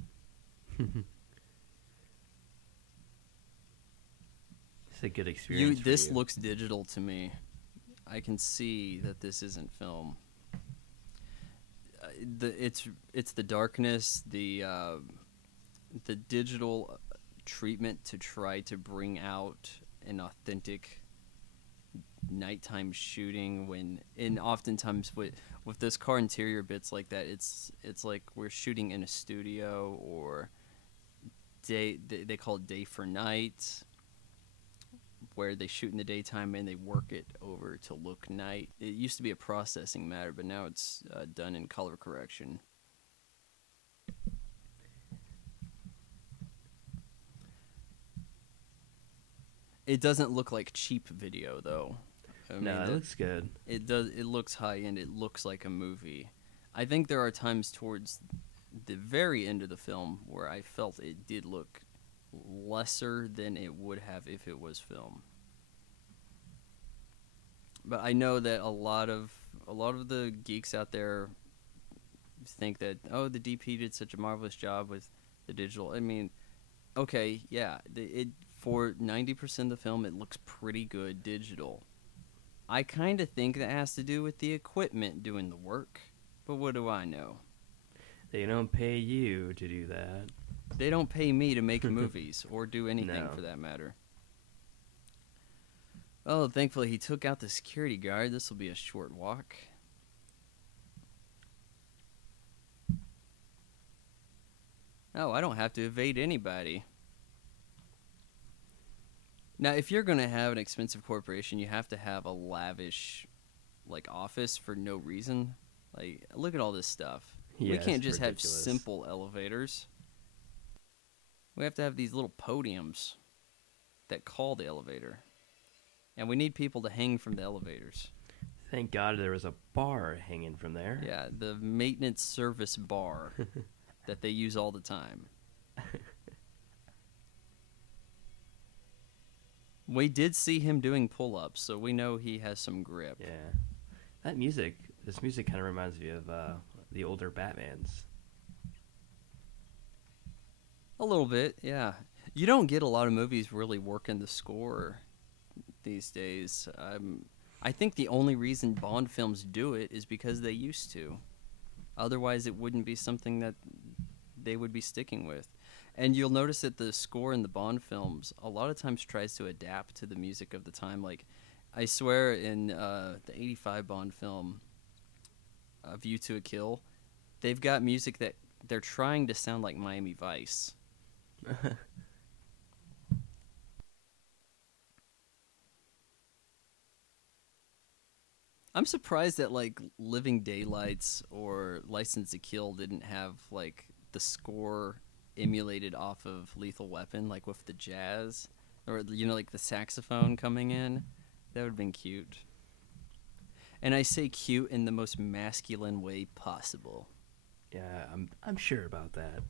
It's a good experience. This looks digital to me. I can see that this isn't film. It's the darkness, the digital treatment to try to bring out an authentic nighttime shooting and oftentimes with those car interior bits like that, it's like we're shooting in a studio or they call it day for night, where they shoot in the daytime and they work it over to look night. It used to be a processing matter, but now it's done in color correction. It doesn't look like cheap video, though. It looks good. It does. It looks high end. It looks like a movie. I think there are times towards the very end of the film where I felt it did look lesser than it would have if it was film. But I know that a lot of the geeks out there think that, oh, the DP did such a marvelous job with the digital. I mean, okay, yeah, it for 90% of the film it looks pretty good digital. I kind of think that has to do with the equipment doing the work, but what do I know? They don't pay you to do that. They don't pay me to make movies or do anything for that matter. Oh, thankfully he took out the security guard. This will be a short walk. Oh, I don't have to evade anybody. Now, if you're going to have an expensive corporation, you have to have a lavish, like, office for no reason. Like, look at all this stuff. Yeah, we can't just ridiculous. have simple elevators. We have to have these little podiums that call the elevator. And we need people to hang from the elevators. Thank God there was a bar hanging from there. Yeah, the maintenance service bar that they use all the time. We did see him doing pull-ups, so we know he has some grip. Yeah. This music kind of reminds me of the older Batmans. A little bit, yeah. You don't get a lot of movies really working the score these days. I think the only reason Bond films do it is because they used to. Otherwise, it wouldn't be something that they would be sticking with. And you'll notice that the score in the Bond films a lot of times tries to adapt to the music of the time. Like, I swear in the 85 Bond film, View to a Kill, they've got music that they're trying to sound like Miami Vice. I'm surprised that, like, Living Daylights or License to Kill didn't have, like, the score emulated off of Lethal Weapon, like with the jazz, or, you know, like the saxophone coming in. That would have been cute. And I say cute in the most masculine way possible. Yeah, I'm sure about that.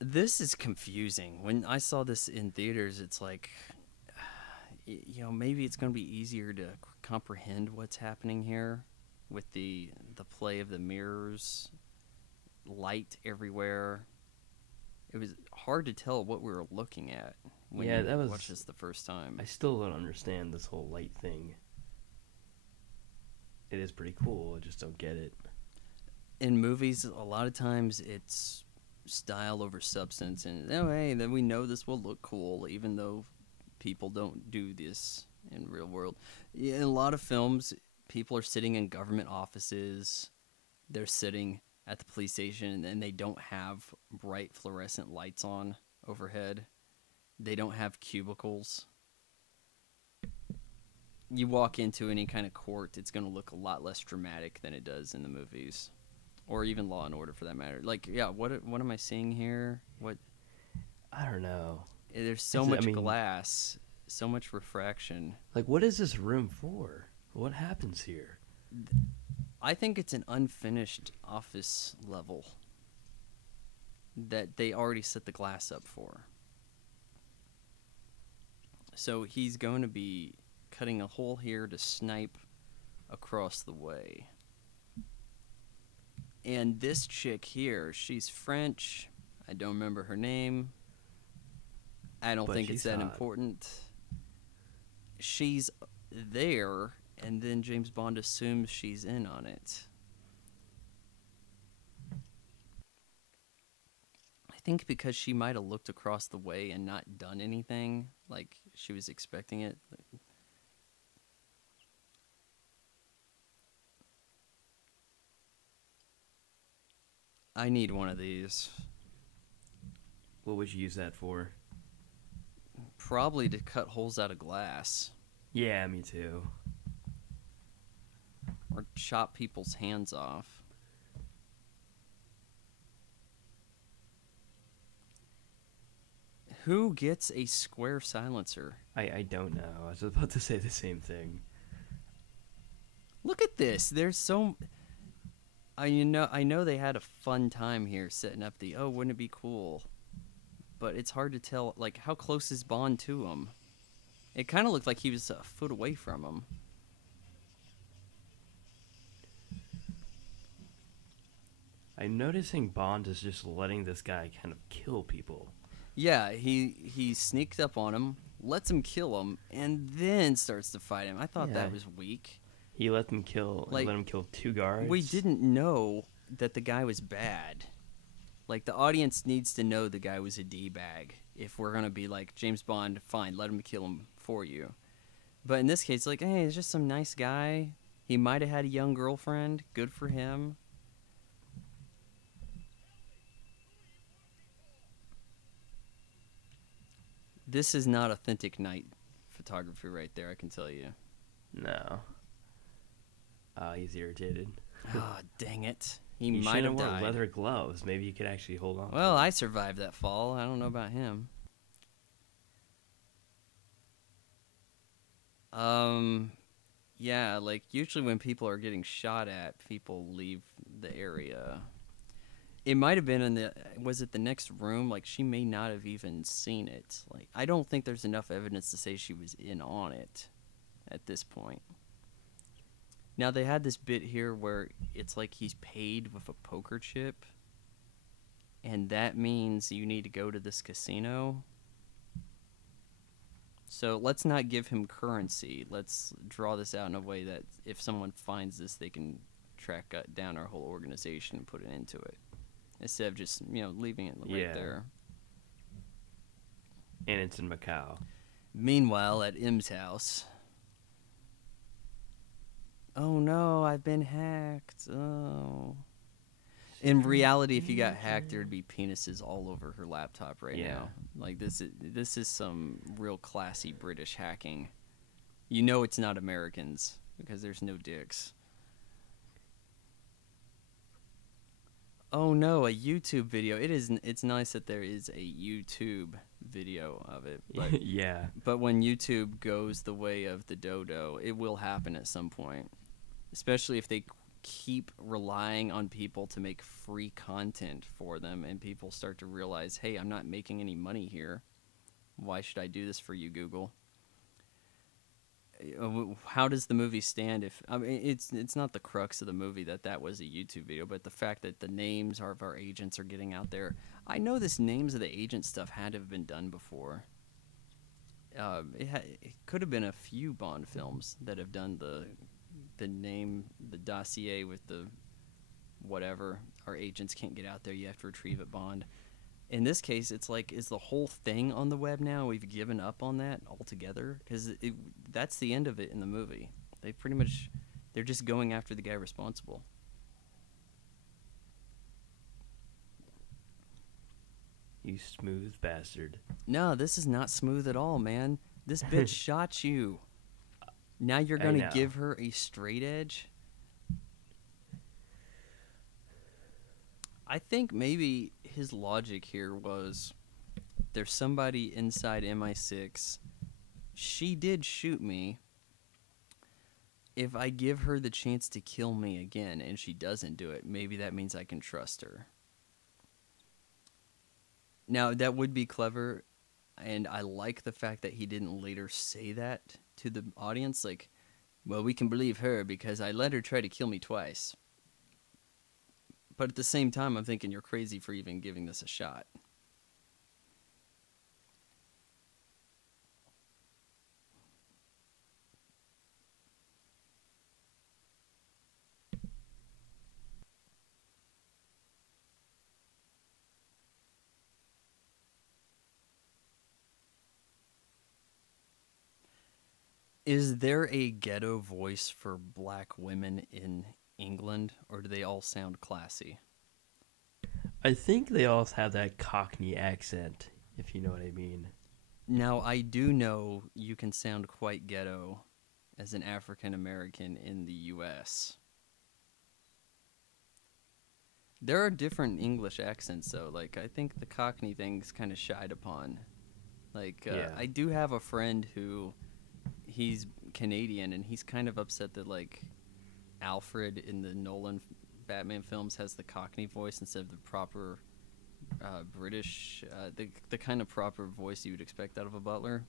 This is confusing. When I saw this in theaters, it's like, you know, maybe it's going to be easier to comprehend what's happening here with the play of the mirrors, light everywhere. It was hard to tell what we were looking at when you watched this the first time. I still don't understand this whole light thing. It is pretty cool. I just don't get it. In movies, a lot of times it's style over substance, and hey, then we know this will look cool, even though people don't do this in real world. In a lot of films, people are sitting in government offices. They're sitting at the police station, and they don't have bright fluorescent lights on overhead. They don't have cubicles. You walk into any kind of court, it's going to look a lot less dramatic than it does in the movies, or even Law and Order for that matter. Like, yeah, what am I seeing here? What? I don't know. There's so much glass, so much refraction. Like, what is this room for? What happens here? I think it's an unfinished office level that they already set the glass up for. So he's going to be cutting a hole here to snipe across the way. And this chick here, she's French. I don't remember her name. I don't think it's that important. She's there, and then James Bond assumes she's in on it. I think because she might have looked across the way and not done anything, like she was expecting it. I need one of these. What would you use that for? Probably to cut holes out of glass. Yeah, me too. Or chop people's hands off. Who gets a square silencer? I don't know. I was about to say the same thing. Look at this. There's so... I know they had a fun time here setting up the, oh, wouldn't it be cool? but it's hard to tell, like, how close is Bond to him? It kind of looked like he was a foot away from him. I'm noticing Bond is just letting this guy kind of kill people. Yeah, he sneaked up on him, lets him kill him, and then starts to fight him. I thought that was weak. He let him kill 2 guards. We didn't know that the guy was bad. Like, the audience needs to know the guy was a D-bag. If we're going to be like, James Bond, fine, let him kill him for you. But in this case, like, hey, he's just some nice guy. He might have had a young girlfriend. Good for him. This is not authentic night photography right there, I can tell you. No. He's irritated. Ah, dang it. He might have died. Leather gloves. Maybe he could actually hold on. Well, I survived that fall. I don't know about him. Yeah, like, usually when people are getting shot at, people leave the area. It might have been was it the next room? Like, she may not have even seen it. Like, I don't think there's enough evidence to say she was in on it at this point. Now, they had this bit here where it's like he's paid with a poker chip, and that means you need to go to this casino. So let's not give him currency. Let's draw this out in a way that if someone finds this, they can track down our whole organization and put it into it. Instead of just, leaving it right there. And it's in Macau. Meanwhile, at M's house. Oh no, I've been hacked. Oh. In reality, if you got hacked, there'd be penises all over her laptop right now. Like, this is some real classy British hacking. You know it's not Americans because there's no dicks. Oh no, a YouTube video. It's nice that there is a YouTube video of it. But, yeah. But when YouTube goes the way of the dodo, it will happen at some point. Especially if they keep relying on people to make free content for them and people start to realize, hey, I'm not making any money here. Why should I do this for you, Google? How does the movie stand if it's not the crux of the movie that was a YouTube video, but the fact that the names of our agents are getting out there. I know this names of the agent stuff had to have been done before. It could have been a few Bond films that have done the name, the dossier with the whatever. Our agents can't get out there. You have to retrieve it, Bond. In this case, it's like, is the whole thing on the web now? We've given up on that altogether? Because that's the end of it in the movie. They're just going after the guy responsible. You smooth bastard. No, this is not smooth at all, man. This bitch shot you. Now you're going to give her a straight edge? I think maybe his logic here was there's somebody inside MI6. She did shoot me. If I give her the chance to kill me again and she doesn't do it, maybe that means I can trust her. Now, that would be clever, and I like the fact that he didn't later say that to the audience. Like, well, we can believe her because I let her try to kill me twice. But at the same time, I'm thinking you're crazy for even giving this a shot. Is there a ghetto voice for black women in England, or do they all sound classy? I think they all have that Cockney accent, if you know what I mean. Now, I do know you can sound quite ghetto as an African American in the U.S. There are different English accents, though. Like, I think the Cockney thing's kind of shied upon. Like, I do have a friend who, he's Canadian, and he's kind of upset that, like, Alfred in the Nolan Batman films has the Cockney voice instead of the proper British, the kind of proper voice you would expect out of a butler.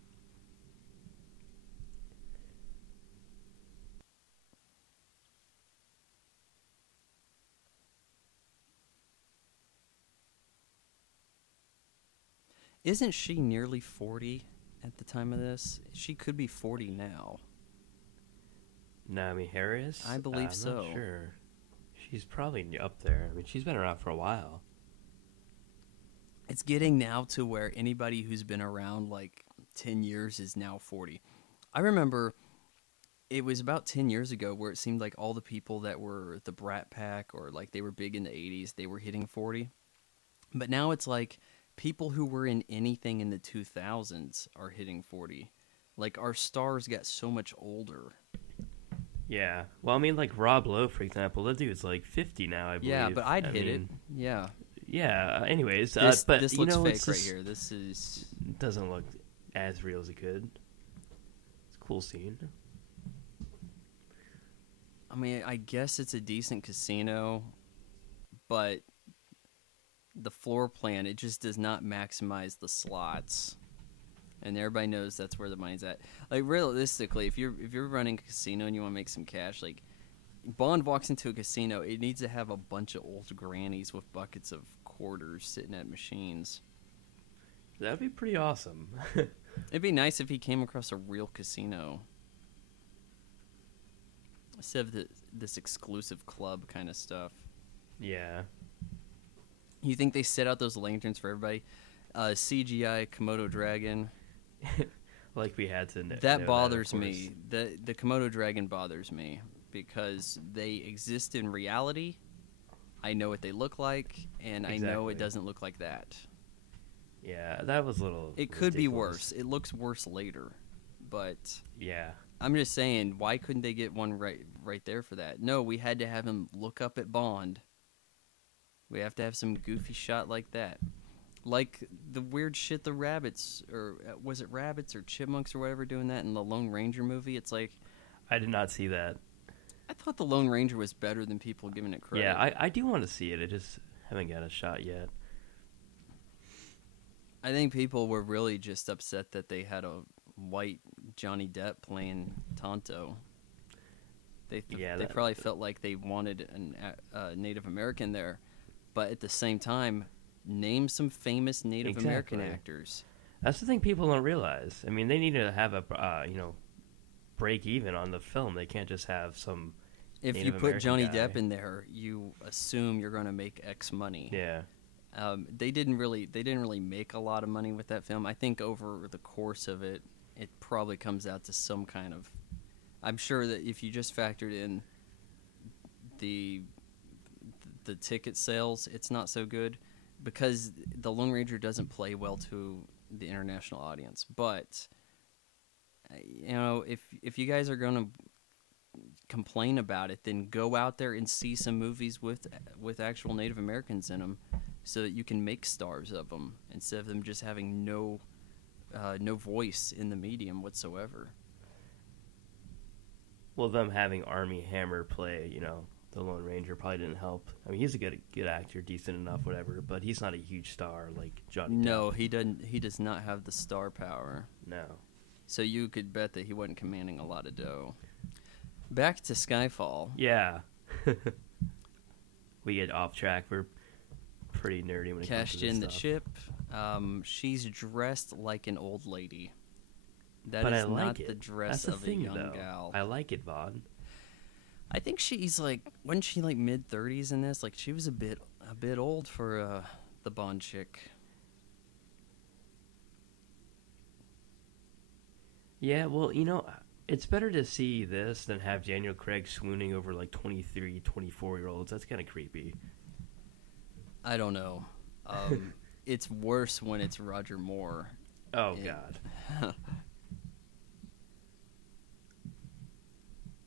Isn't she nearly 40 at the time of this? She could be 40 now. Naomie Harris? I believe so. I'm not sure. She's probably up there. I mean, she's been around for a while. It's getting now to where anybody who's been around like 10 years is now 40. I remember it was about 10 years ago where it seemed like all the people that were the Brat Pack or like they were big in the 80s, they were hitting 40. But now it's like people who were in anything in the 2000s are hitting 40. Like our stars got so much older. Yeah. Well, I mean, like Rob Lowe, for example, that dude's like 50 now, I believe. Yeah, but I'd hit it. Yeah. Yeah. Anyways, this but looks you know, fake right here. This is doesn't look as real as it could. It's a cool scene. I mean, I guess it's a decent casino, but the floor plan, it just does not maximize the slots. And everybody knows that's where the money's at. Like realistically, if you're running a casino and you want to make some cash, like Bond walks into a casino, it needs to have a bunch of old grannies with buckets of quarters sitting at machines. That'd be pretty awesome. It'd be nice if he came across a real casino instead of this exclusive club kind of stuff. Yeah. You think they set out those lanterns for everybody? CGI Komodo dragon. Like we had to. That bothers me. The Komodo dragon bothers me because they exist in reality. I know what they look like, and exactly. I know it doesn't look like that. Yeah, that was a little. It could be worse. It looks worse later, but yeah. I'm just saying, why couldn't they get one right there for that? No, we had to have him look up at Bond. We have to have some goofy shot like that. Like the weird shit the rabbits, or was it rabbits or chipmunks or whatever doing that in the Lone Ranger movie? It's like... I did not see that. I thought the Lone Ranger was better than people giving it credit. Yeah, I do want to see it. I just haven't got a shot yet. I think people were really just upset that they had a white Johnny Depp playing Tonto. They probably felt like they wanted a Native American there. But at the same time, name some famous Native American actors. That's the thing people don't realize. I mean, they need to have a break even on the film. They can't just have some. If Native you put American Johnny guy. Depp in there, you assume you're going to make X money. Yeah. They didn't really make a lot of money with that film. I think over the course of it, it probably comes out to some kind of. I'm sure that if you just factored in the ticket sales, it's not so good because the Lone Ranger doesn't play well to the international audience. But if you guys are going to complain about it, then go out there and see some movies with actual Native Americans in them, so that you can make stars of them instead of them just having no voice in the medium whatsoever. Well, them having Armie Hammer play, the Lone Ranger probably didn't help. I mean, he's a good actor, decent enough, whatever, but he's not a huge star like Johnny Depp. No, he doesn't. He does not have the star power. No. So you could bet that he wasn't commanding a lot of dough. Back to Skyfall. Yeah. We get off track. We're pretty nerdy when it comes to this Cashed in stuff. the chip. She's dressed like an old lady. That But is I like not it. the dress That's the of thing, a young though. gal. I like it, Vaughn. I think she's wasn't she like mid-30s in this? Like she was a bit old for the Bond chick. Yeah, well, it's better to see this than have Daniel Craig swooning over like 23, 24-year-olds. That's kind of creepy. I don't know. It's worse when it's Roger Moore. Oh, God.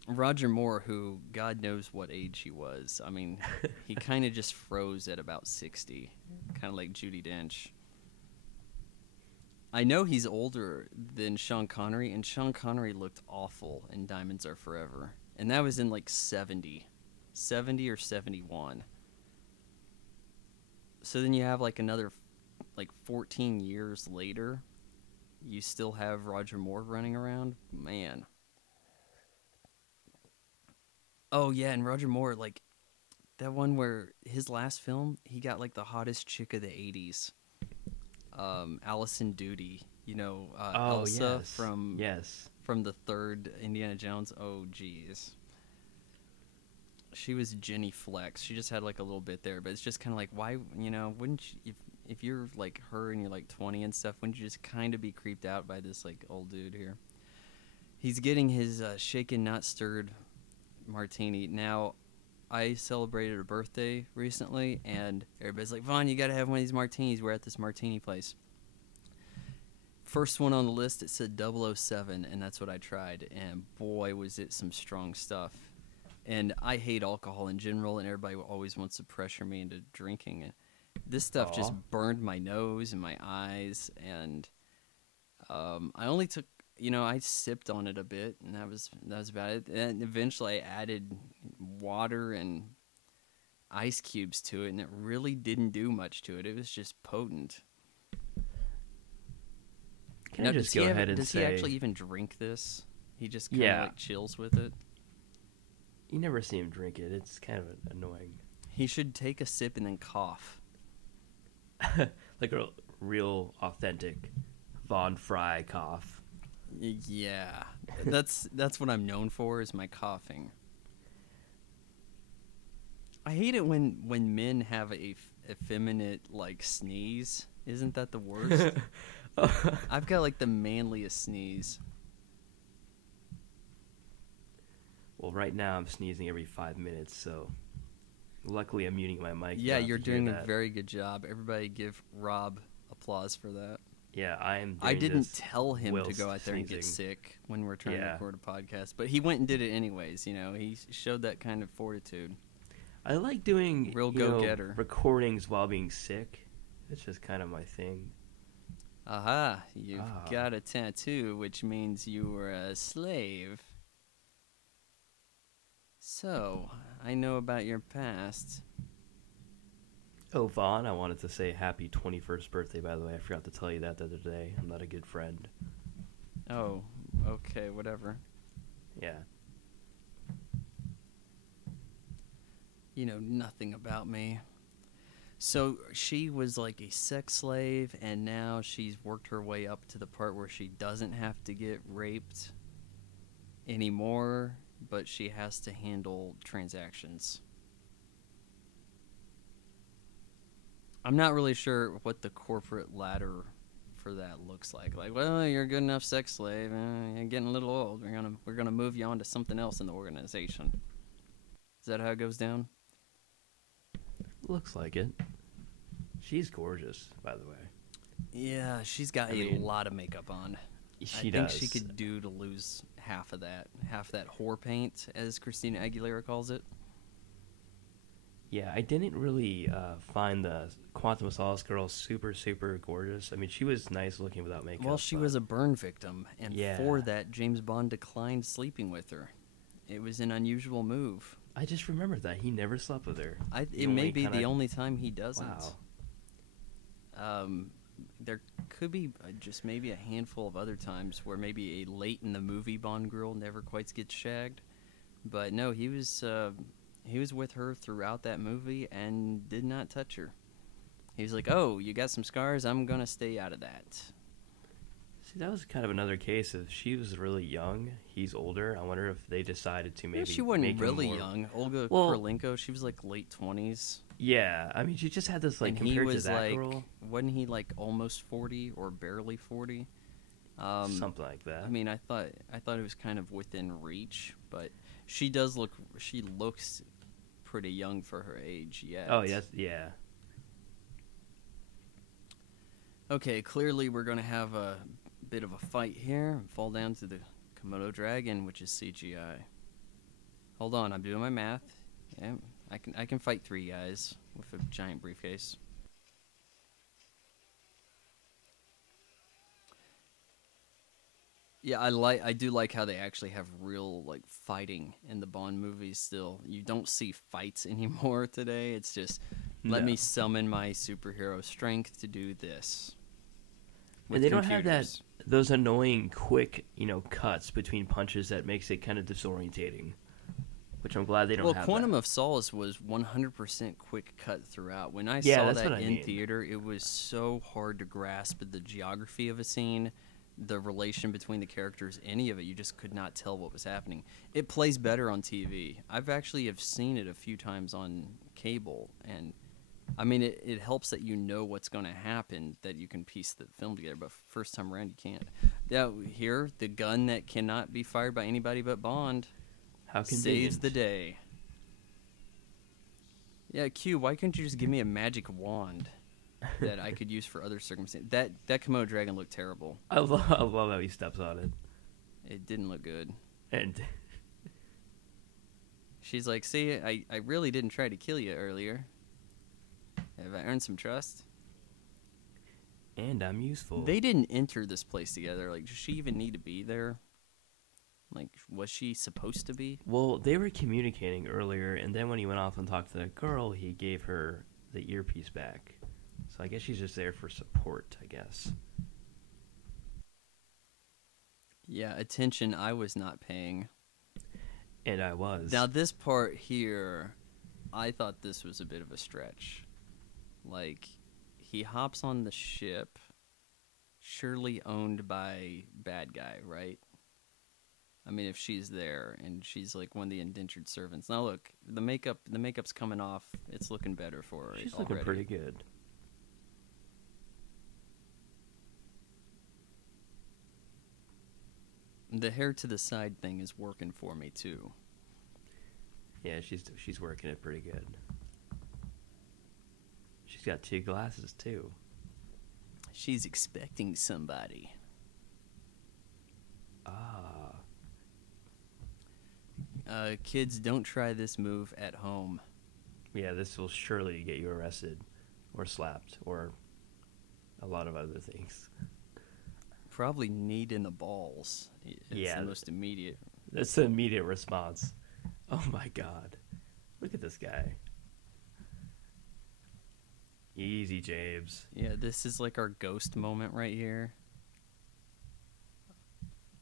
Roger Moore, who God knows what age he was. I mean, he kind of just froze at about 60, kind of like Judi Dench. I know he's older than Sean Connery, and Sean Connery looked awful in Diamonds Are Forever. And that was in like 70 or 71. So then you have like another, like 14 years later, you still have Roger Moore running around. Man. Oh yeah, and Roger Moore, like that one where his last film, he got like the hottest chick of the '80s, Allison Doody. Oh, Elsa yes. from Yes. the third Indiana Jones. Oh geez. She was Jenny Flex. She just had like a little bit there, but it's just kind of like, why, wouldn't you, if you're like her and you're like 20 and stuff, wouldn't you just kind of be creeped out by this like old dude here? He's getting his shaken not stirred martini. Now, I celebrated a birthday recently, and everybody's like, Vaughn, you got to have one of these martinis. We're at this martini place. First one on the list, it said 007, and that's what I tried, and boy, was it some strong stuff. And I hate alcohol in general, and everybody always wants to pressure me into drinking. And this stuff just burned my nose and my eyes, and I only took, I sipped on it a bit, and that was about it. And eventually I added water and ice cubes to it, and it really didn't do much to it. It was just potent. Can I just go ahead and say... Does he actually even drink this? He just kind of like chills with it? You never see him drink it. It's kind of annoying. He should take a sip and then cough. Like a real authentic Von Fry cough. Yeah. That's what I'm known for, is my coughing. I hate it when men have a effeminate like sneeze. Isn't that the worst? I've got like the manliest sneeze. Well, right now I'm sneezing every 5 minutes, so luckily I'm muting my mic. Yeah, you're doing a very good job. Everybody give Rob applause for that. Yeah, I didn't tell him to go out there and get sick when we're trying to record a podcast, but he went and did it anyways. He showed that kind of fortitude. I like doing real go-getter recordings while being sick. It's just kind of my thing. Aha, you've got a tattoo, which means you were a slave. So, I know about your past. Oh, Vaughn, I wanted to say happy 21st birthday, by the way. I forgot to tell you that the other day. I'm not a good friend. Oh, okay, whatever. Yeah. You know nothing about me. So, she was like a sex slave, and now she's worked her way up to the part where she doesn't have to get raped anymore, but she has to handle transactions. I'm not really sure what the corporate ladder for that looks like. Like, well, you're a good enough sex slave. You're getting a little old. We're gonna move you on to something else in the organization. Is that how it goes down? Looks like it. She's gorgeous, by the way. Yeah, she's got a lot of makeup on. She I does. think she could do to lose half that whore paint, as Christina Aguilera calls it. Yeah, I didn't really find the Quantum of Solace girl super, super gorgeous. I mean, she was nice looking without makeup. Well, she was a burn victim, and for that, James Bond declined sleeping with her. It was an unusual move. I just remembered that. He never slept with her. It may be the only time he doesn't. Wow. There could be just maybe a handful of other times where maybe a late in the movie Bond girl never quite gets shagged. But no, he was with her throughout that movie and did not touch her. He was like, "Oh, you got some scars? I'm going to stay out of that." See, that was kind of another case of she was really young. He's older. I wonder if they decided to maybe she wasn't make really him more... young. Olga Kurylenko, she was like late 20s. Yeah, I mean, she just had this, like, and compared he was to that like, girl. Wasn't he like almost 40 or barely 40? Something like that. I mean, I thought it was kind of within reach, but she looks pretty young for her age yet. Oh, yes, yeah. Okay, clearly we're going to have a bit of a fight here and fall down to the Komodo dragon, which is CGI. Hold on, I'm doing my math. Yeah, I can fight 3 guys with a giant briefcase. Yeah, I do like how they actually have real like fighting in the Bond movies still. You don't see fights anymore today. It's just Let No. me summon my superhero strength to do this. And they don't have computers. those annoying quick, cuts between punches that makes it kind of disorientating. Which I'm glad they don't have. Quantum that. of Solace was 100% quick cut throughout. When I Yeah, saw that's that what I in mean. theater, it was so hard to grasp the geography of a scene, the relation between the characters, any of it. You just could not tell what was happening. It plays better on TV. I've actually have seen it a few times on cable, and I mean, it helps that you know what's going to happen, that you can piece the film together, but first time around, you can't. Yeah, here, the gun that cannot be fired by anybody but Bond How convenient. saves the day. Yeah, Q, why couldn't you just give me a magic wand that I could use for other circumstances? That Komodo dragon looked terrible. I love how he steps on it. It didn't look good. And She's like, see, I really didn't try to kill you earlier. Have I earned some trust? and I'm useful. They didn't enter this place together. Like, does she even need to be there? Like, was she supposed to be? Well, they were communicating earlier, and then when he went off and talked to that girl, he gave her the earpiece back. So I guess she's just there for support, I guess. Yeah, attention I was not paying. And I was. Now, this part here, I thought this was a bit of a stretch. Like, he hops on the ship, surely owned by bad guy, right? I mean, if she's there and she's like one of the indentured servants. Now, look, the makeup's coming off. It's looking better for her. She's already. looking pretty good. The hair to the side thing is working for me too. Yeah, she's working it pretty good. She's got 2 glasses too. She's expecting somebody. Kids, don't try this move at home. Yeah, this will surely get you arrested or slapped or a lot of other things. Probably knee in the balls. It's Yeah. the most immediate. That's the immediate response. Oh my god. Look at this guy. Easy, James. Yeah, this is like our ghost moment right here.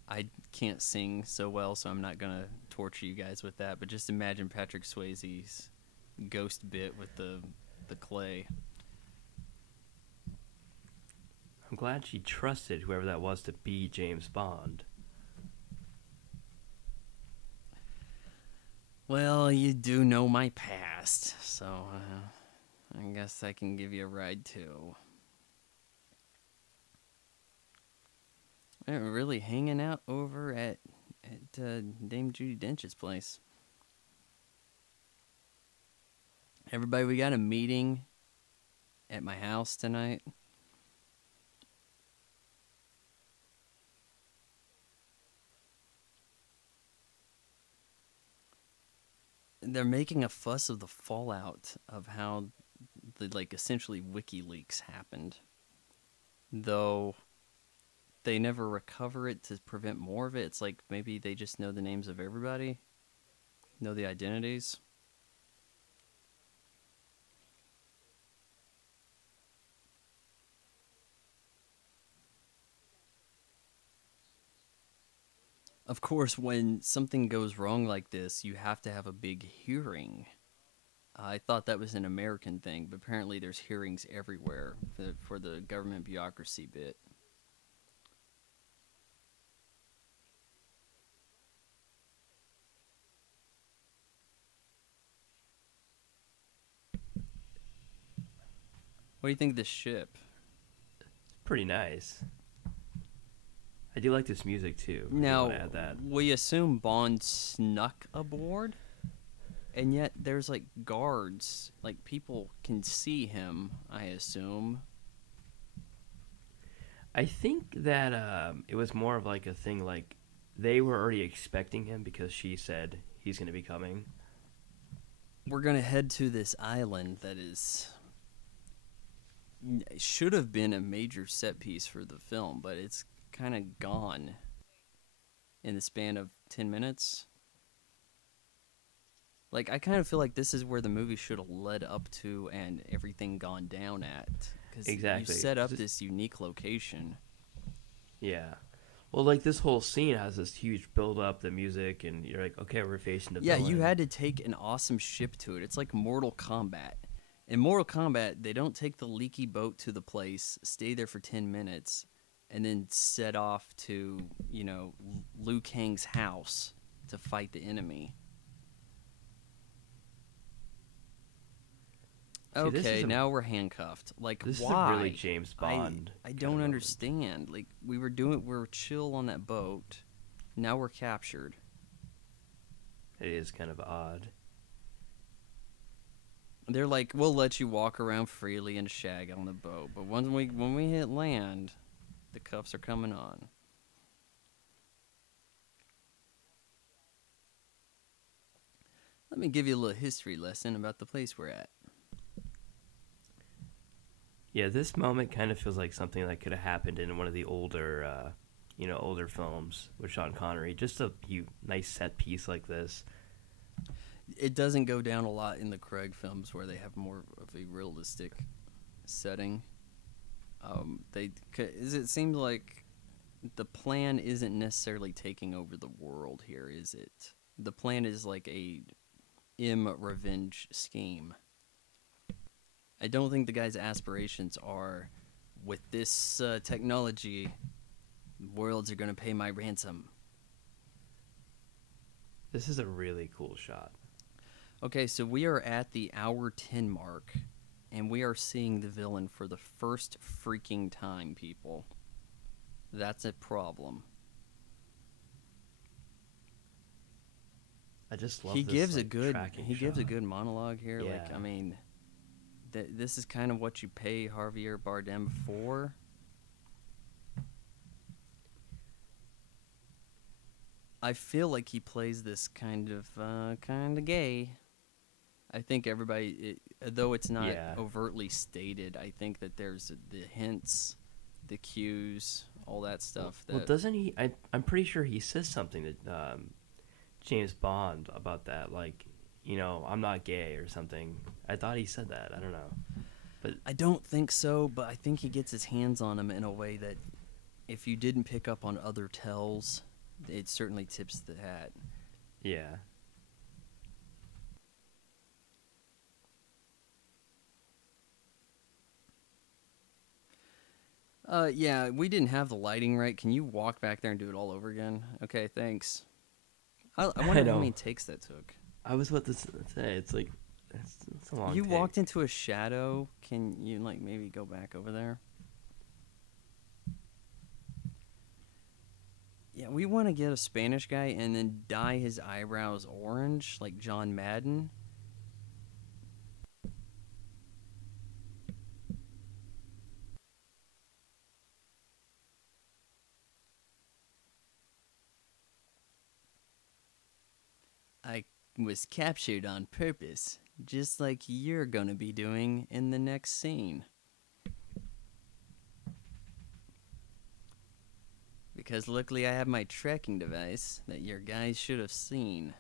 I can't sing so well, so I'm not going to torture you guys with that, but just imagine Patrick Swayze's ghost bit with the clay. I'm glad she trusted whoever that was to be James Bond. Well, you do know my past, so I guess I can give you a ride too. We're really hanging out over at Dame Judi Dench's place. Everybody, we got a meeting at my house tonight. They're making a fuss of the fallout of how the, like, essentially WikiLeaks happened. Though they never recover it to prevent more of it. It's like maybe they just know the names of everybody, know the identities. Of course, when something goes wrong like this, you have to have a big hearing. I thought that was an American thing, but apparently there's hearings everywhere for the government bureaucracy bit. What do you think of this ship? Pretty nice. I do like this music too. I Now, want to add that. we assume Bond snuck aboard, and yet there's like guards, like people can see him, I assume. I think that it was more of like a thing like they were already expecting him because she said he's going to be coming. We're going to head to this island that should have been a major set piece for the film, but it's kind of gone in the span of 10 minutes. Like, I kind of feel like this is where the movie should have led up to and everything gone down at. Because Exactly. you set up this unique location. Yeah. Well, like, this whole scene has this huge build-up, the music, and you're like, okay, we're facing the villain. You had to take an awesome ship to it. It's like Mortal Kombat. In Mortal Kombat, they don't take the leaky boat to the place, stay there for 10 minutes, and then set off to, Liu Kang's house to fight the enemy. Okay, now we're handcuffed. Like, this why? This is a really James Bond. I don't understand. Like, we're chill on that boat. Now we're captured. It is kind of odd. They're like, we'll let you walk around freely and shag on the boat, but when we hit land, the cuffs are coming on. Let me give you a little history lesson about the place we're at. Yeah, this moment kind of feels like something that could have happened in one of the older, older films with Sean Connery. Just a nice set piece like this. It doesn't go down a lot in the Craig films where they have more of a realistic setting. It seems like the plan isn't necessarily taking over the world here, is it? The plan is like a revenge scheme. I don't think the guy's aspirations are, with this technology, worlds are going to pay my ransom. This is a really cool shot. Okay, so we are at the hour 10 mark, and we are seeing the villain for the first freaking time, people. That's a problem. I just love he this, gives like, a good tracking gives a shot. good monologue here. Yeah. Like, I mean, this is kind of what you pay Javier Bardem for. I feel like he plays this kind of gay. I think everybody, though it's not overtly stated, I think that there's the hints, the cues, all that stuff. Well, doesn't he? I'm pretty sure he says something to James Bond about that, like, I'm not gay or something. I thought he said that. I don't know. But I don't think so, but I think he gets his hands on him in a way that if you didn't pick up on other tells, it certainly tips the hat. Yeah. Yeah, we didn't have the lighting right. Can you walk back there and do it all over again? Okay, thanks. I wonder how many takes that took. I was about to say, it's like, it's a long You take. walked into a shadow. Can you, like, maybe go back over there? Yeah, we want to get a Spanish guy and then dye his eyebrows orange, like John Madden. I was captured on purpose, just like you're gonna be doing in the next scene. Because luckily I have my tracking device that your guys should have seen.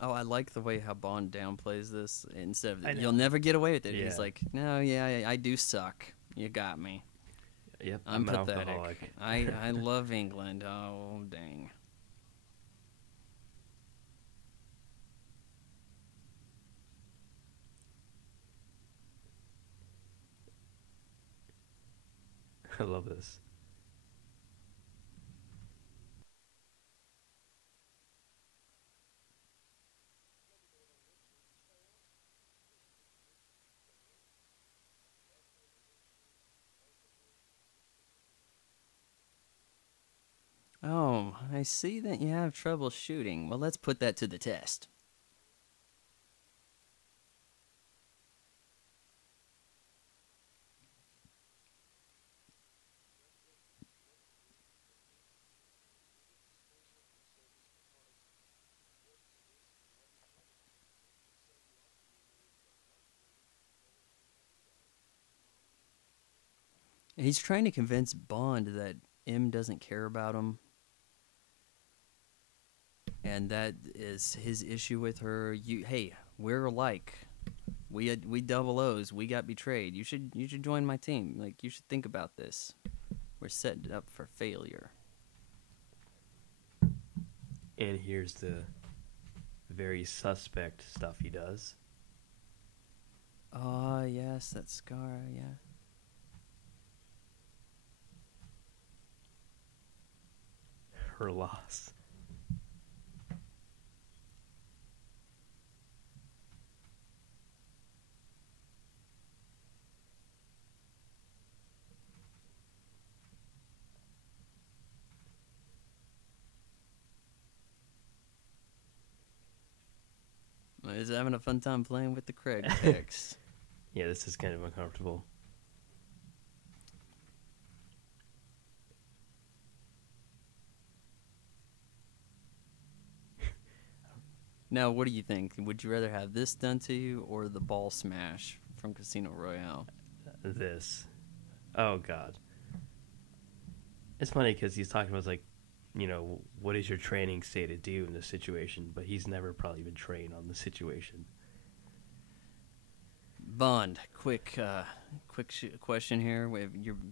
Oh, I like the way how Bond downplays this. Instead of, you'll never get away with it. Yeah. He's like, no, yeah, I do suck. You got me. Yep, I'm pathetic. Alcoholic. I love England. Oh, dang. I love this. Oh, I see that you have trouble shooting. Well, let's put that to the test. He's trying to convince Bond that M doesn't care about him, and that is his issue with her. Hey, we're alike. We double O's. We got betrayed. You should join my team. Like, you should think about this. We're setting up for failure. And here's the very suspect stuff he does. Oh, yes, that scar, yeah. Her loss. He's having a fun time playing with the Craig picks. Yeah, this is kind of uncomfortable. Now, what do you think? Would you rather have this done to you or the ball smash from Casino Royale? This. Oh, God. It's funny because he's talking about, like, you know, what is your training say to do in this situation? But he's never probably been trained on the situation. Bond, quick question here.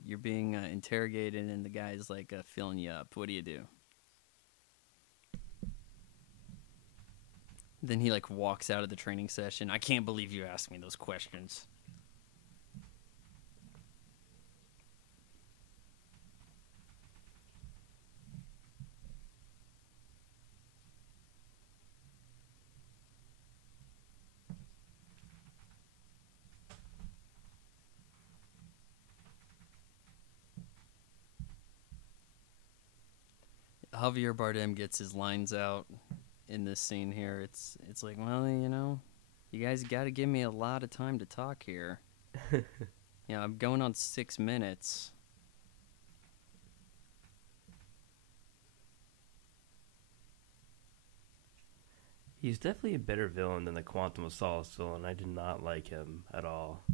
You're being interrogated, and the guy's like filling you up. What do you do? Then he like walks out of the training session. I can't believe you asked me those questions. Javier Bardem gets his lines out in this scene here. It's like, well, you know, you guys got to give me a lot of time to talk here. Yeah, I'm going on 6 minutes. He's definitely a better villain than the Quantum of Solace villain. I did not like him at all.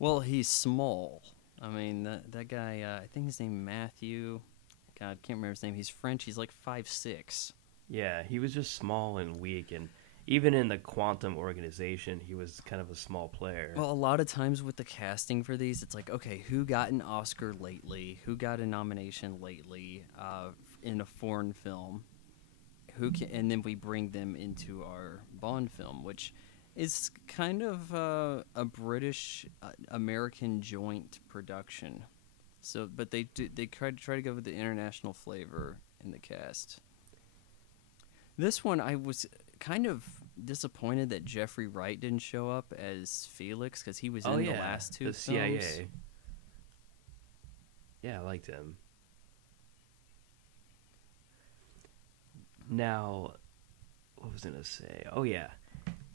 Well, he's small. I mean, that guy, I think his name Matthew. God, can't remember his name. He's French. He's like 5'6". Yeah, he was just small and weak, and even in the Quantum organization, he was kind of a small player. Well, a lot of times with the casting for these, it's like, okay, who got an Oscar lately? Who got a nomination lately in a foreign film? And then we bring them into our Bond film, which is kind of a British American joint production. So, but they try to go with the international flavor in the cast. This one, I was kind of disappointed that Jeffrey Wright didn't show up as Felix because he was in the last two the films. CIA. Yeah, I liked him. Now, what was I going to say? Oh, yeah.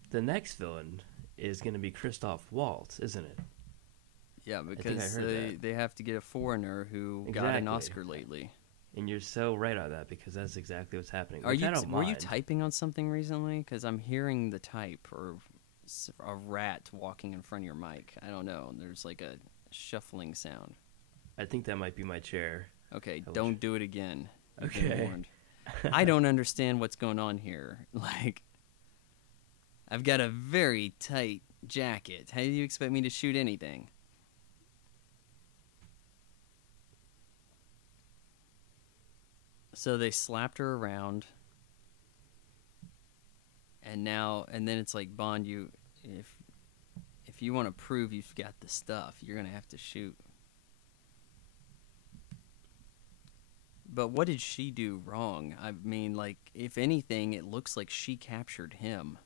The next villain is going to be Christoph Waltz, isn't it? Yeah, because they have to get a foreigner who got an Oscar lately. And you're so right on that because that's exactly what's happening. Were you typing on something recently? Because I'm hearing the type or a rat walking in front of your mic. I don't know. There's like a shuffling sound. I think that might be my chair. Okay, don't do it again. Okay. I don't understand what's going on here. Like, I've got a very tight jacket. How do you expect me to shoot anything? So they slapped her around, and then it's like, Bond, if you want to prove you've got the stuff, you're gonna have to shoot. But what did she do wrong? I mean, like, if anything, it looks like she captured him.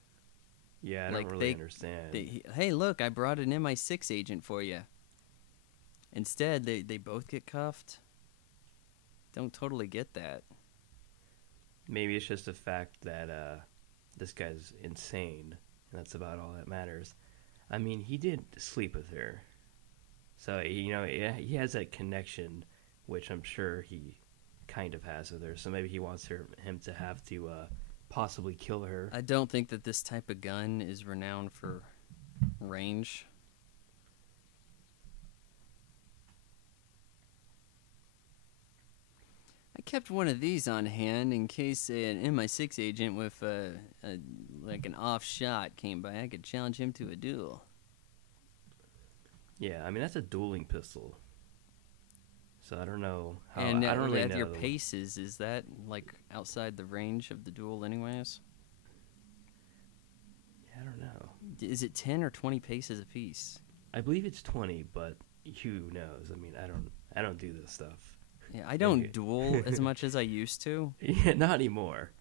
Yeah, I don't really understand. Hey, look, I brought an MI6 agent for you. Instead, they both get cuffed. Don't totally get that. Maybe it's just the fact that this guy's insane, and that's about all that matters. I mean, he did sleep with her. So, you know, he has that connection, which I'm sure he kind of has with her. So maybe he wants him to have to possibly kill her. I don't think that this type of gun is renowned for range. I kept one of these on hand in case an MI6 agent with like an off shot came by. I could challenge him to a duel. Yeah, I mean that's a dueling pistol. So I don't know how. And I don't really at know. your paces, is that like outside the range of the duel, anyways? I don't know. Is it 10 or 20 paces apiece? I believe it's 20, but who knows? I mean, I don't do this stuff. Yeah, I don't duel as much as I used to. Yeah, not anymore.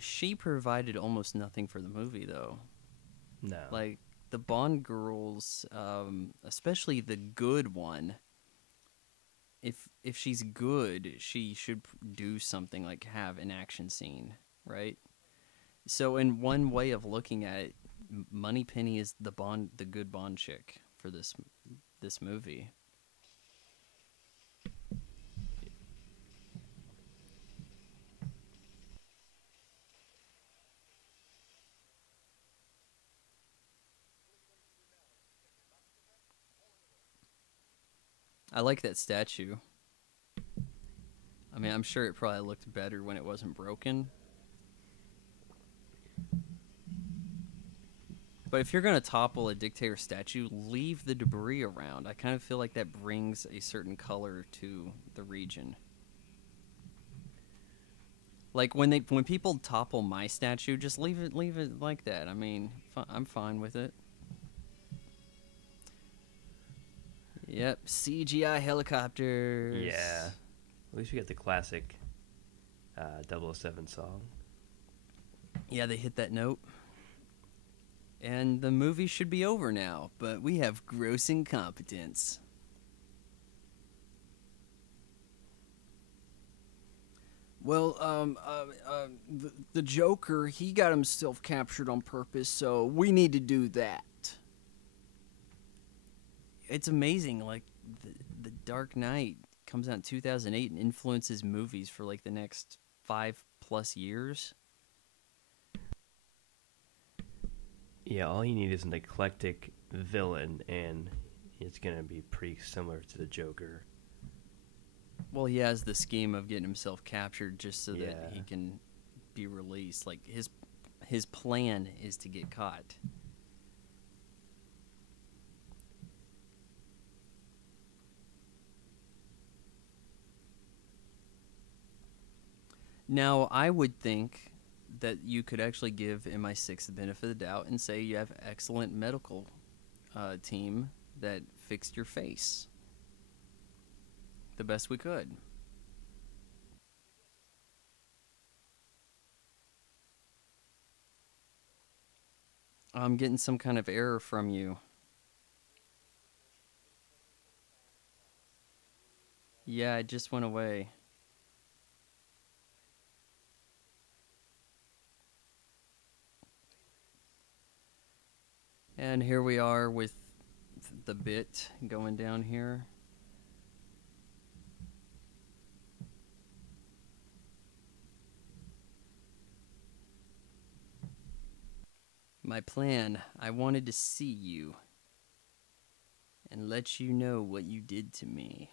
She provided almost nothing for the movie, though. No. Like, the Bond girls, especially the good one, if she's good, she should do something like have an action scene, right? So in one way of looking at it, Moneypenny is the good Bond chick for this movie. I like that statue. I mean, I'm sure it probably looked better when it wasn't broken. But if you're going to topple a dictator statue, leave the debris around. I kind of feel like that brings a certain color to the region. Like when people topple my statue, just leave it like that. I mean, I'm fine with it. Yep, CGI helicopters. Yeah. At least we got the classic 007 song. Yeah, they hit that note. And the movie should be over now, but we have gross incompetence. Well, the Joker, he got himself captured on purpose, so we need to do that. It's amazing, like, the Dark Knight comes out in 2008 and influences movies for, like, the next 5+ years. Yeah, all you need is an eclectic villain, and it's going to be pretty similar to the Joker. Well, he has the scheme of getting himself captured just so that he can be released. Like, his plan is to get caught. Now, I would think that you could actually give MI6 the benefit of the doubt and say you have excellent medical team that fixed your face the best we could. I'm getting some kind of error from you. Yeah, it just went away. And here we are with the bit going down here. My plan, I wanted to see you and let you know what you did to me.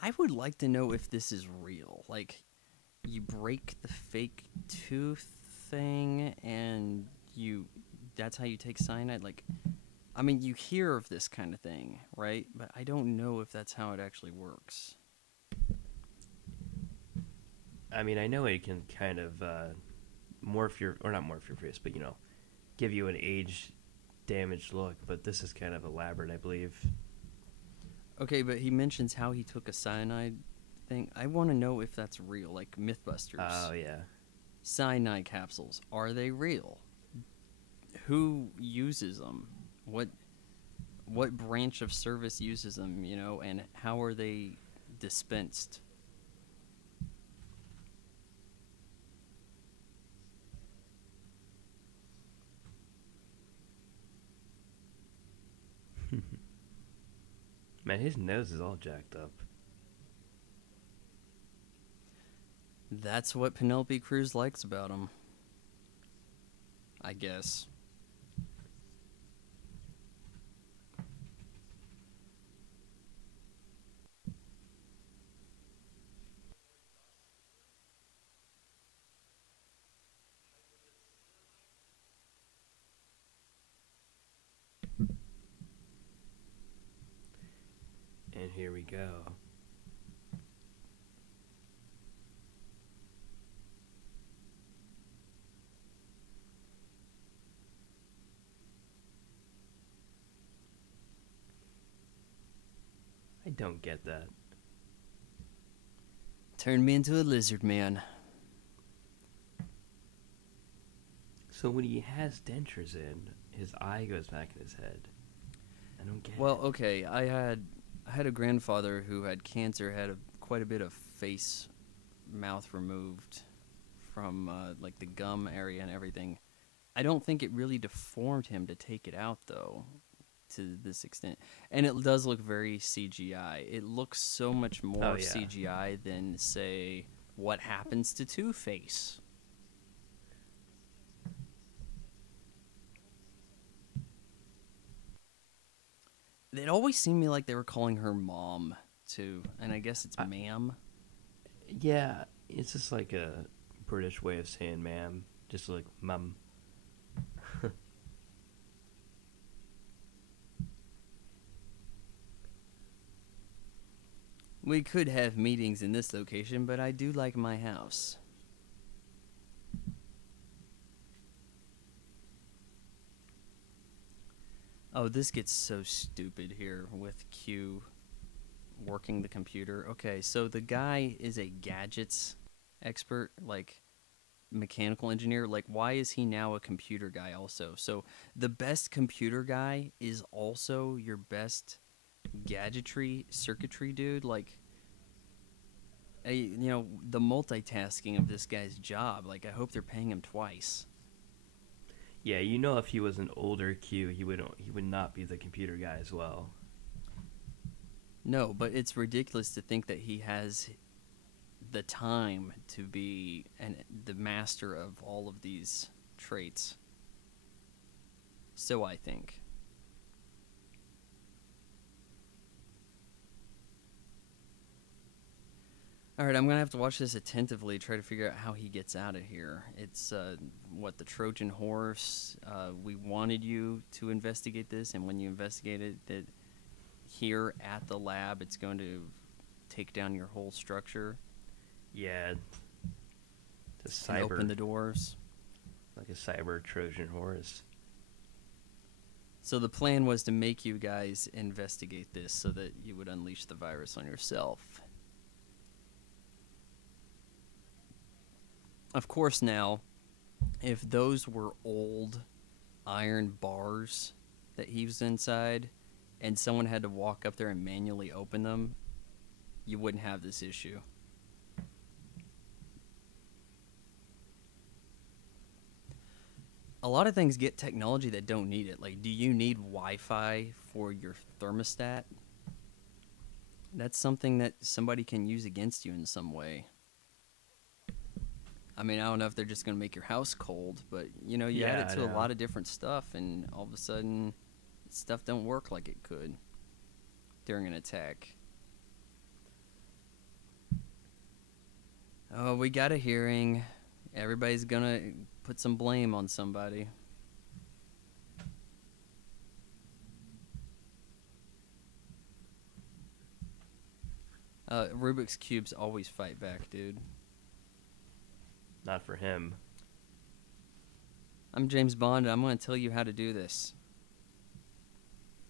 I would like to know if this is real. Like, you break the fake tooth thing and that's how you take cyanide. Like, I mean, you hear of this kind of thing, right? But I don't know if that's how it actually works. I mean, I know it can kind of morph your, or not morph your face, but, give you an age-damaged look. But this is kind of elaborate, I believe. Okay, but he mentions how he took a cyanide thing. I want to know if that's real, like Mythbusters. Oh, yeah. Cyanide capsules, are they real? Who uses them? What branch of service uses them, and how are they dispensed? Man, his nose is all jacked up. That's what Penelope Cruz likes about him, I guess. And here we go. I don't get that. Turned me into a lizard man. So when he has dentures in, his eye goes back in his head. I don't get Well, it. okay, I had a grandfather who had cancer, had quite a bit of face, mouth removed from like the gum area and everything. I don't think it really deformed him to take it out, though, to this extent. And it does look very CGI. It looks so much more CGI than, say, What Happens to Two-Face. It always seemed to me like they were calling her mom, too. And I guess it's ma'am. Yeah, it's just like a British way of saying ma'am. Just like mum. We could have meetings in this location, but I do like my house. Oh, this gets so stupid here with Q working the computer. Okay, so the guy is a gadgets expert, like mechanical engineer. Like, why is he now a computer guy also? So the best computer guy is also your best gadgetry circuitry dude. Like, the multitasking of this guy's job. Like, I hope they're paying him twice. Yeah, if he was an older Q, he would not be the computer guy as well. No, but it's ridiculous to think that he has the time to be the master of all of these traits. So I think. All right, I'm going to have to watch this attentively, try to figure out how he gets out of here. It's, the Trojan horse. We wanted you to investigate this, and when you investigated it here at the lab, it's going to take down your whole structure. Yeah. And open the doors. Like a cyber Trojan horse. So the plan was to make you guys investigate this so that you would unleash the virus on yourself. Of course, now, if those were old iron bars that he was inside and someone had to walk up there and manually open them, you wouldn't have this issue. A lot of things get technology that don't need it. Like, do you need Wi-Fi for your thermostat? That's something that somebody can use against you in some way. I mean, I don't know if they're just going to make your house cold, but, you add it to a lot of different stuff, and all of a sudden, stuff don't work like it could during an attack. Oh, we got a hearing. Everybody's going to put some blame on somebody. Rubik's Cubes always fight back, dude. Not for him. I'm James Bond, and I'm going to tell you how to do this.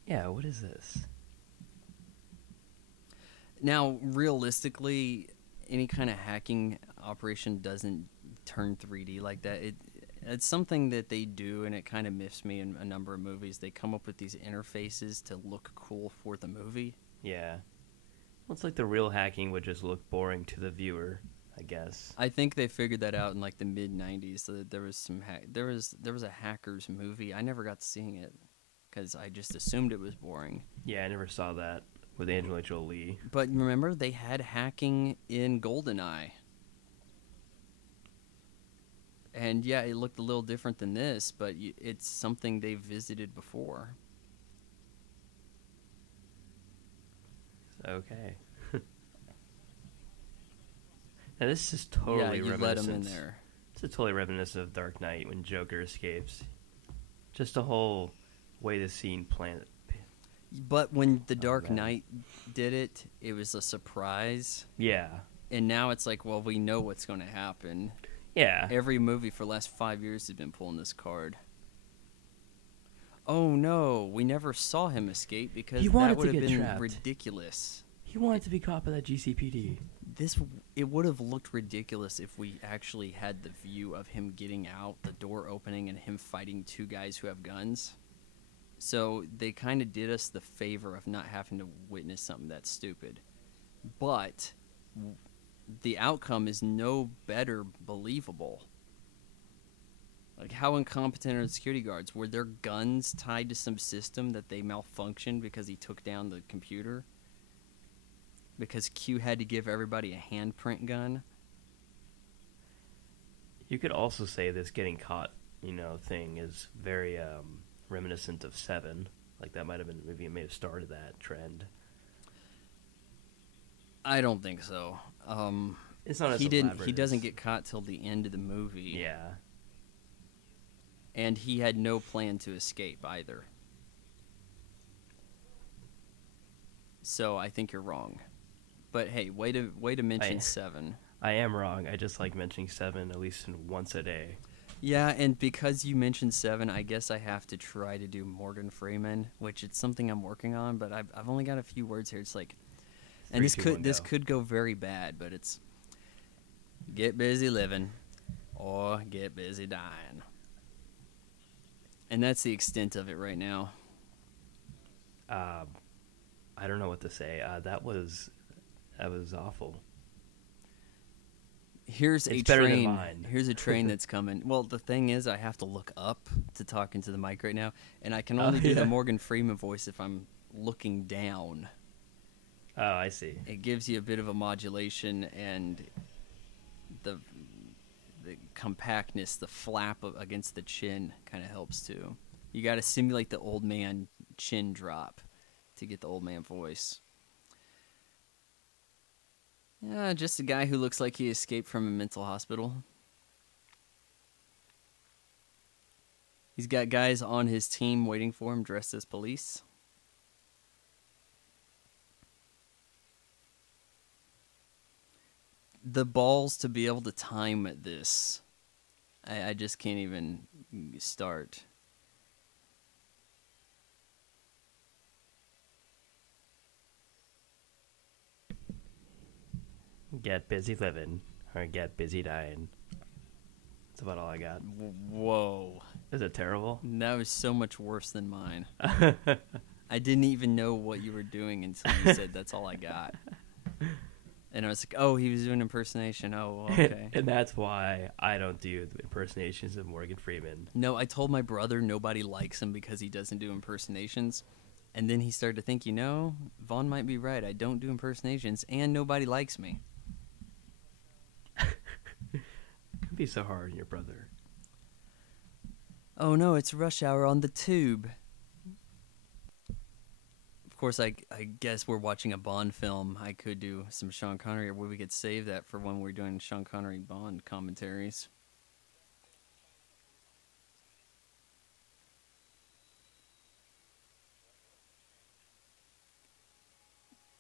Yeah, what is this? Now, realistically, any kind of hacking operation doesn't turn 3D like that. It's something that they do, and it kind of miffs me in a number of movies. They come up with these interfaces to look cool for the movie. Yeah. Well, it's like the real hacking would just look boring to the viewer, I guess. I think they figured that out in like the mid-90s. So that there was some there was a hackers movie. I never got to seeing it because I just assumed it was boring. Yeah, I never saw that. with Angelina Jolie. But remember, they had hacking in GoldenEye. And yeah, it looked a little different than this, but it's something they've visited before. Okay. Now this is totally you let him in there. It's a totally reminiscent of Dark Knight when Joker escapes. Just a whole way the scene planned. But when the Dark Knight did it, it was a surprise. Yeah. And now it's like, well, we know what's going to happen. Yeah. Every movie for the last 5 years has been pulling this card. Oh no, we never saw him escape because that would have been trapped. Ridiculous. He wanted to be caught by that GCPD. It would have looked ridiculous if we actually had the view of him getting out, the door opening, and him fighting two guys who have guns. So they kind of did us the favor of not having to witness something that stupid. But the outcome is no better believable. Like, how incompetent are the security guards? Were their guns tied to some system that they malfunctioned because he took down the computer? Because Q had to give everybody a handprint gun? You could also say this getting caught, thing is very reminiscent of Seven. Like, that might have been, maybe it may have started that trend. I don't think so. It's not as he elaborate doesn't get caught till the end of the movie. Yeah. And he had no plan to escape either. So I think you're wrong. But hey, way to mention Seven. I am wrong. I just like mentioning Seven at least once a day. Yeah, and because you mentioned Seven, I guess I have to try to do Morgan Freeman, which it's something I'm working on. But I've only got a few words here. It's like, and this could go very bad, but it's get busy living or get busy dying. And that's the extent of it right now. I don't know what to say. That was awful. Here's it's a better train. Than mine. Here's a train that's coming. Well, the thing is, I have to look up to talk into the mic right now, and I can only do the Morgan Freeman voice if I'm looking down. Oh, I see. It gives you a bit of a modulation, and the compactness, the flap against the chin kind of helps too. You got to simulate the old man chin drop to get the old man voice. Yeah, just a guy who looks like he escaped from a mental hospital. He's got guys on his team waiting for him dressed as police. The balls to be able to time this. I just can't even start. Get busy living or get busy dying. That's about all I got. Whoa. Is it terrible? That was so much worse than mine. I didn't even know what you were doing until you said that's all I got. And I was like, oh, he was doing impersonation. Oh, okay. And that's why I don't do impersonations of Morgan Freeman. No, I told my brother nobody likes him because he doesn't do impersonations. And then he started to think, Vaughn might be right. I don't do impersonations, and nobody likes me. Don't be so hard on your brother. Oh, no, it's rush hour on the tube. Of course, I guess we're watching a Bond film. I could do some Sean Connery, or we could save that for when we're doing Sean Connery Bond commentaries.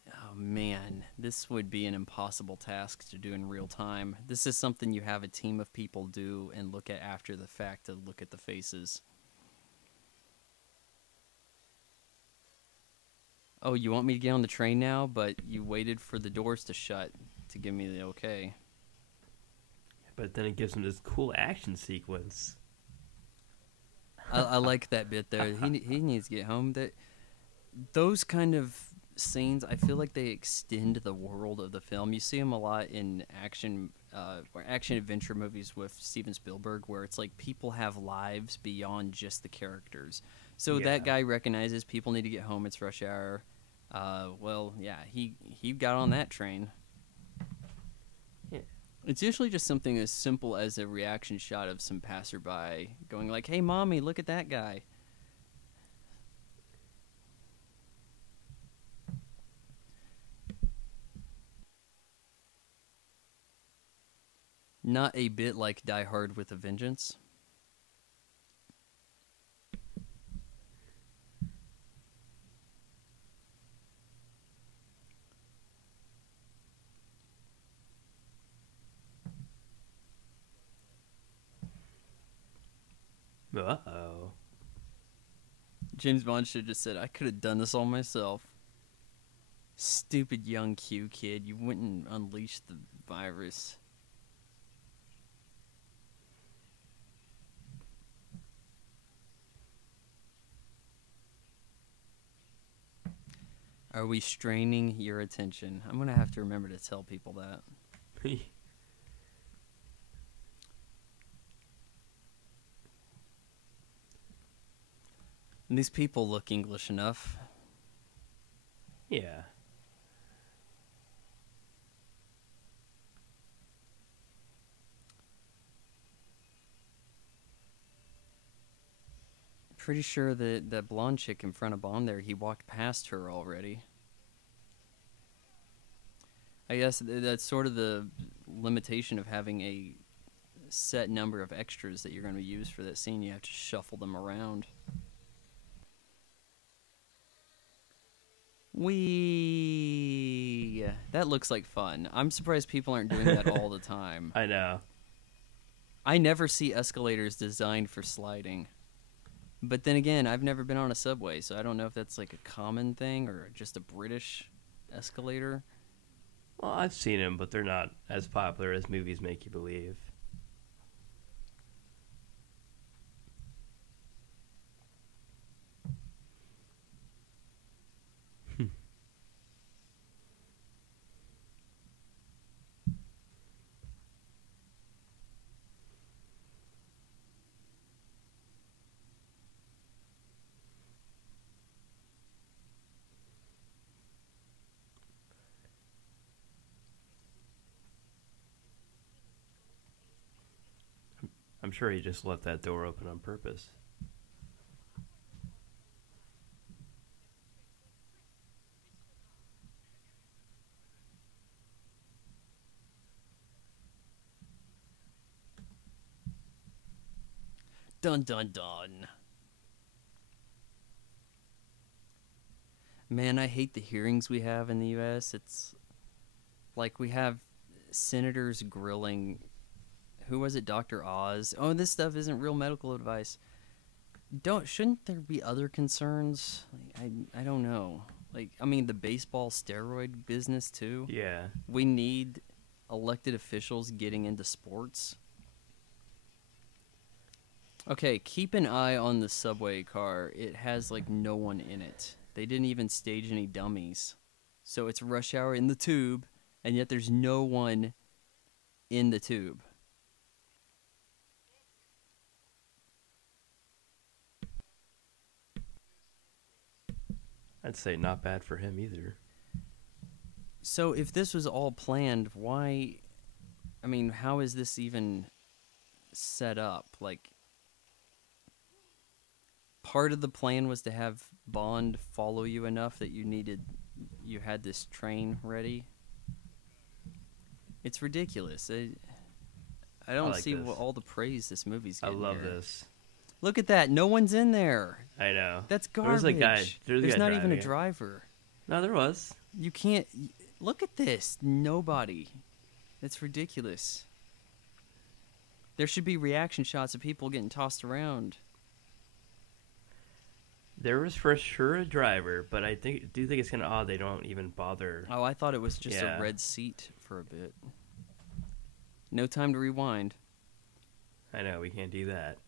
Oh, man, this would be an impossible task to do in real time. This is something you have a team of people do and look at after the fact to look at the faces. Oh, you want me to get on the train now, but you waited for the doors to shut to give me the okay. But then it gives him this cool action sequence. I like that bit there. He needs to get home. Those kind of scenes, I feel like they extend the world of the film. You see them a lot in action or action adventure movies with Steven Spielberg, where it's like people have lives beyond just the characters. So that guy recognizes people need to get home. It's rush hour. Well, yeah, he got on that train. Yeah. It's usually just something as simple as a reaction shot of some passerby going like, "Hey, mommy, look at that guy." Not a bit like Die Hard with a Vengeance. Uh-oh. James Bond should have just said, "I could have done this all myself." Stupid young Q kid, you wouldn't unleash the virus. Are we straining your attention? I'm going to have to remember to tell people that. And these people look English enough. Yeah. Pretty sure that that blonde chick in front of Bond there, he walked past her already. I guess that's sort of the limitation of having a set number of extras that you're going to use for that scene. You have to shuffle them around. That looks like fun. I'm surprised people aren't doing that all the time. I know. I never see escalators designed for sliding. But then again, I've never been on a subway, so I don't know if that's like a common thing or just a British escalator. Well, I've seen them, but they're not as popular as movies make you believe. I'm sure he just left that door open on purpose. Dun dun dun. Man, I hate the hearings we have in the U.S. It's like we have senators grilling. Who was it? Dr. Oz. Oh, this stuff isn't real medical advice. Shouldn't there be other concerns? Like, I don't know. Like, I mean, the baseball steroid business too. Yeah. We need elected officials getting into sports. Okay, keep an eye on the subway car. It has like no one in it. They didn't even stage any dummies. So it's rush hour in the tube, and yet there's no one in the tube. I'd say not bad for him either. So if this was all planned, why... I mean, how is this even set up? Like, part of the plan was to have Bond follow you enough that you had this train ready. It's ridiculous. I don't like see this. all the praise this movie's I getting love here. this. Look at that. No one's in there. I know. That's garbage. There's a guy. There's not even a driving it. driver. No, there was. You can't... Look at this. Nobody. That's ridiculous. There should be reaction shots of people getting tossed around. There was for sure a driver, but I do think it's kind of odd they don't even bother. Oh, I thought it was just Yeah. a red seat for a bit. No time to rewind. I know, we can't do that.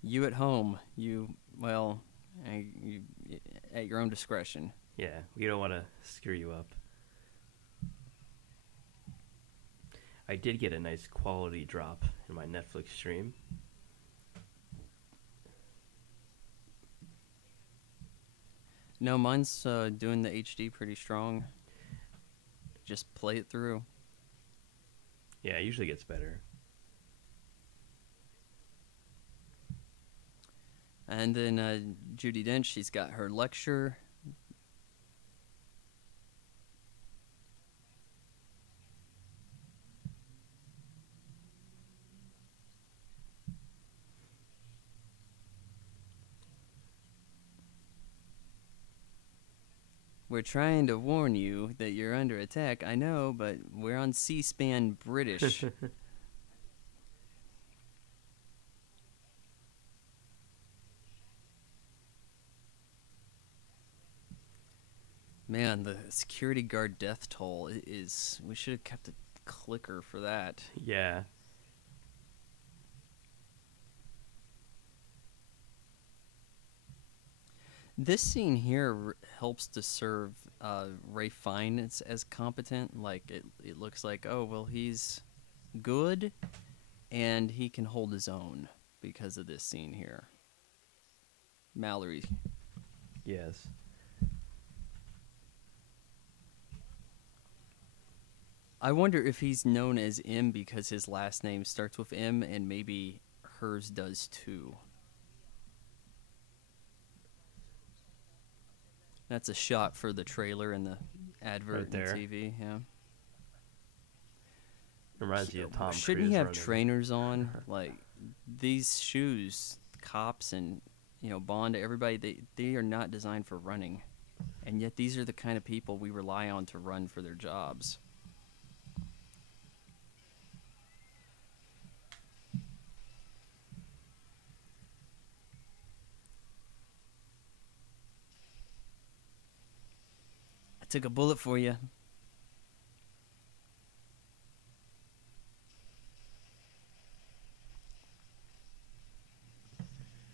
You at home, at your own discretion. Yeah, we don't want to screw you up. I did get a nice quality drop in my Netflix stream. No, mine's doing the HD pretty strong. Just play it through. Yeah, it usually gets better. And then Judi Dench, she's got her lecture. We're trying to warn you that you're under attack. I know, but we're on C-SPAN British. Man, the security guard death toll is... We should have kept a clicker for that. Yeah. This scene here helps to serve Ray Fiennes as competent. Like, it looks like, oh, well, he's good, and he can hold his own because of this scene here. Mallory. Yes. I wonder if he's known as M because his last name starts with M, and maybe hers does too. That's a shot for the trailer and the advert Right there. on TV, yeah. Reminds you of Tom Cruise. Shouldn't he have running. trainers on? Like, these shoes, cops and, Bond, everybody, they are not designed for running. And yet these are the kind of people we rely on to run for their jobs. I took a bullet for you.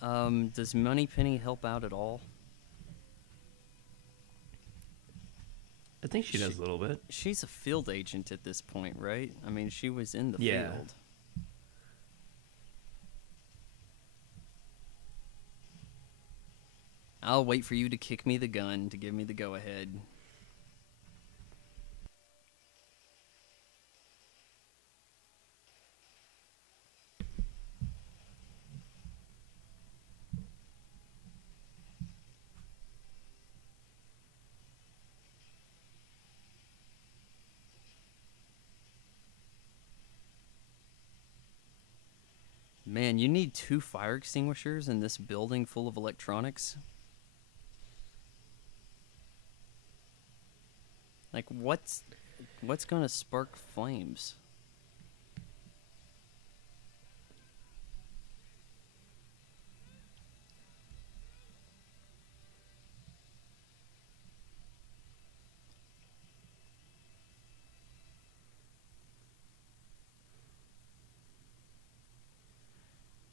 Does Moneypenny help out at all? I think she does a little bit. She's a field agent at this point, right? I mean, she was in the Yeah. field. I'll wait for you to kick me the gun to give me the go-ahead. Man, you need 2 fire extinguishers in this building full of electronics? Like, what's gonna spark flames?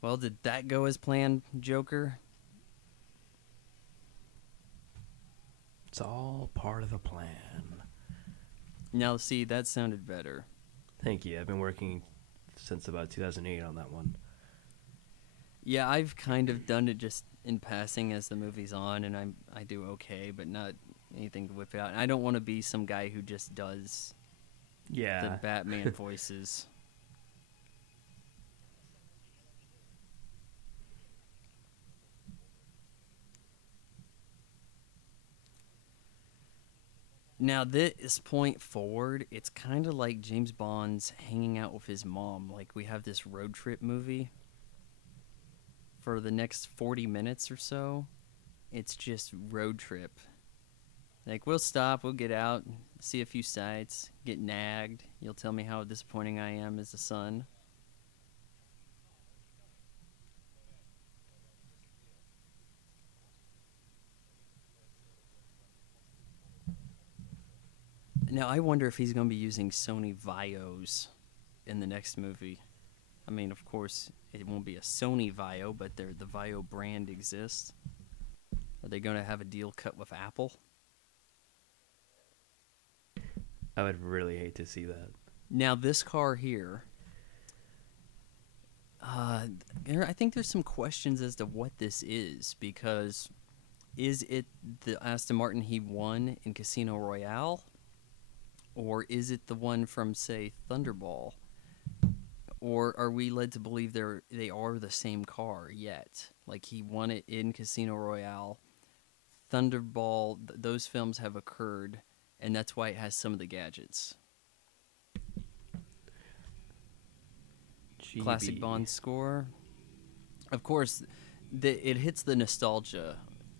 Well, did that go as planned, Joker? It's all part of the plan. Now, see, that sounded better. Thank you. I've been working since about 2008 on that one. Yeah, I've kind of done it just in passing as the movie's on, and I do okay, but not anything to whip out. I don't want to be some guy who just does Yeah. the Batman voices. Now, this point forward, it's kind of like James Bond's hanging out with his mom. Like, we have this road trip movie. For the next 40 minutes or so, it's just road trip. Like, we'll stop, we'll get out, see a few sights, get nagged. You'll tell me how disappointing I am as a son. Now, I wonder if he's going to be using Sony Vios in the next movie. I mean, of course, it won't be a Sony Vio, but the Vio brand exists. Are they going to have a deal cut with Apple? I would really hate to see that. Now, this car here, I think there's some questions as to what this is, because is it the Aston Martin he won in Casino Royale? Or is it the one from, say, Thunderball? Or are we led to believe they are the same car yet? Like, he won it in Casino Royale. Thunderball, those films have occurred, and that's why it has some of the gadgets. GB. Classic Bond score. Of course, it hits the nostalgia.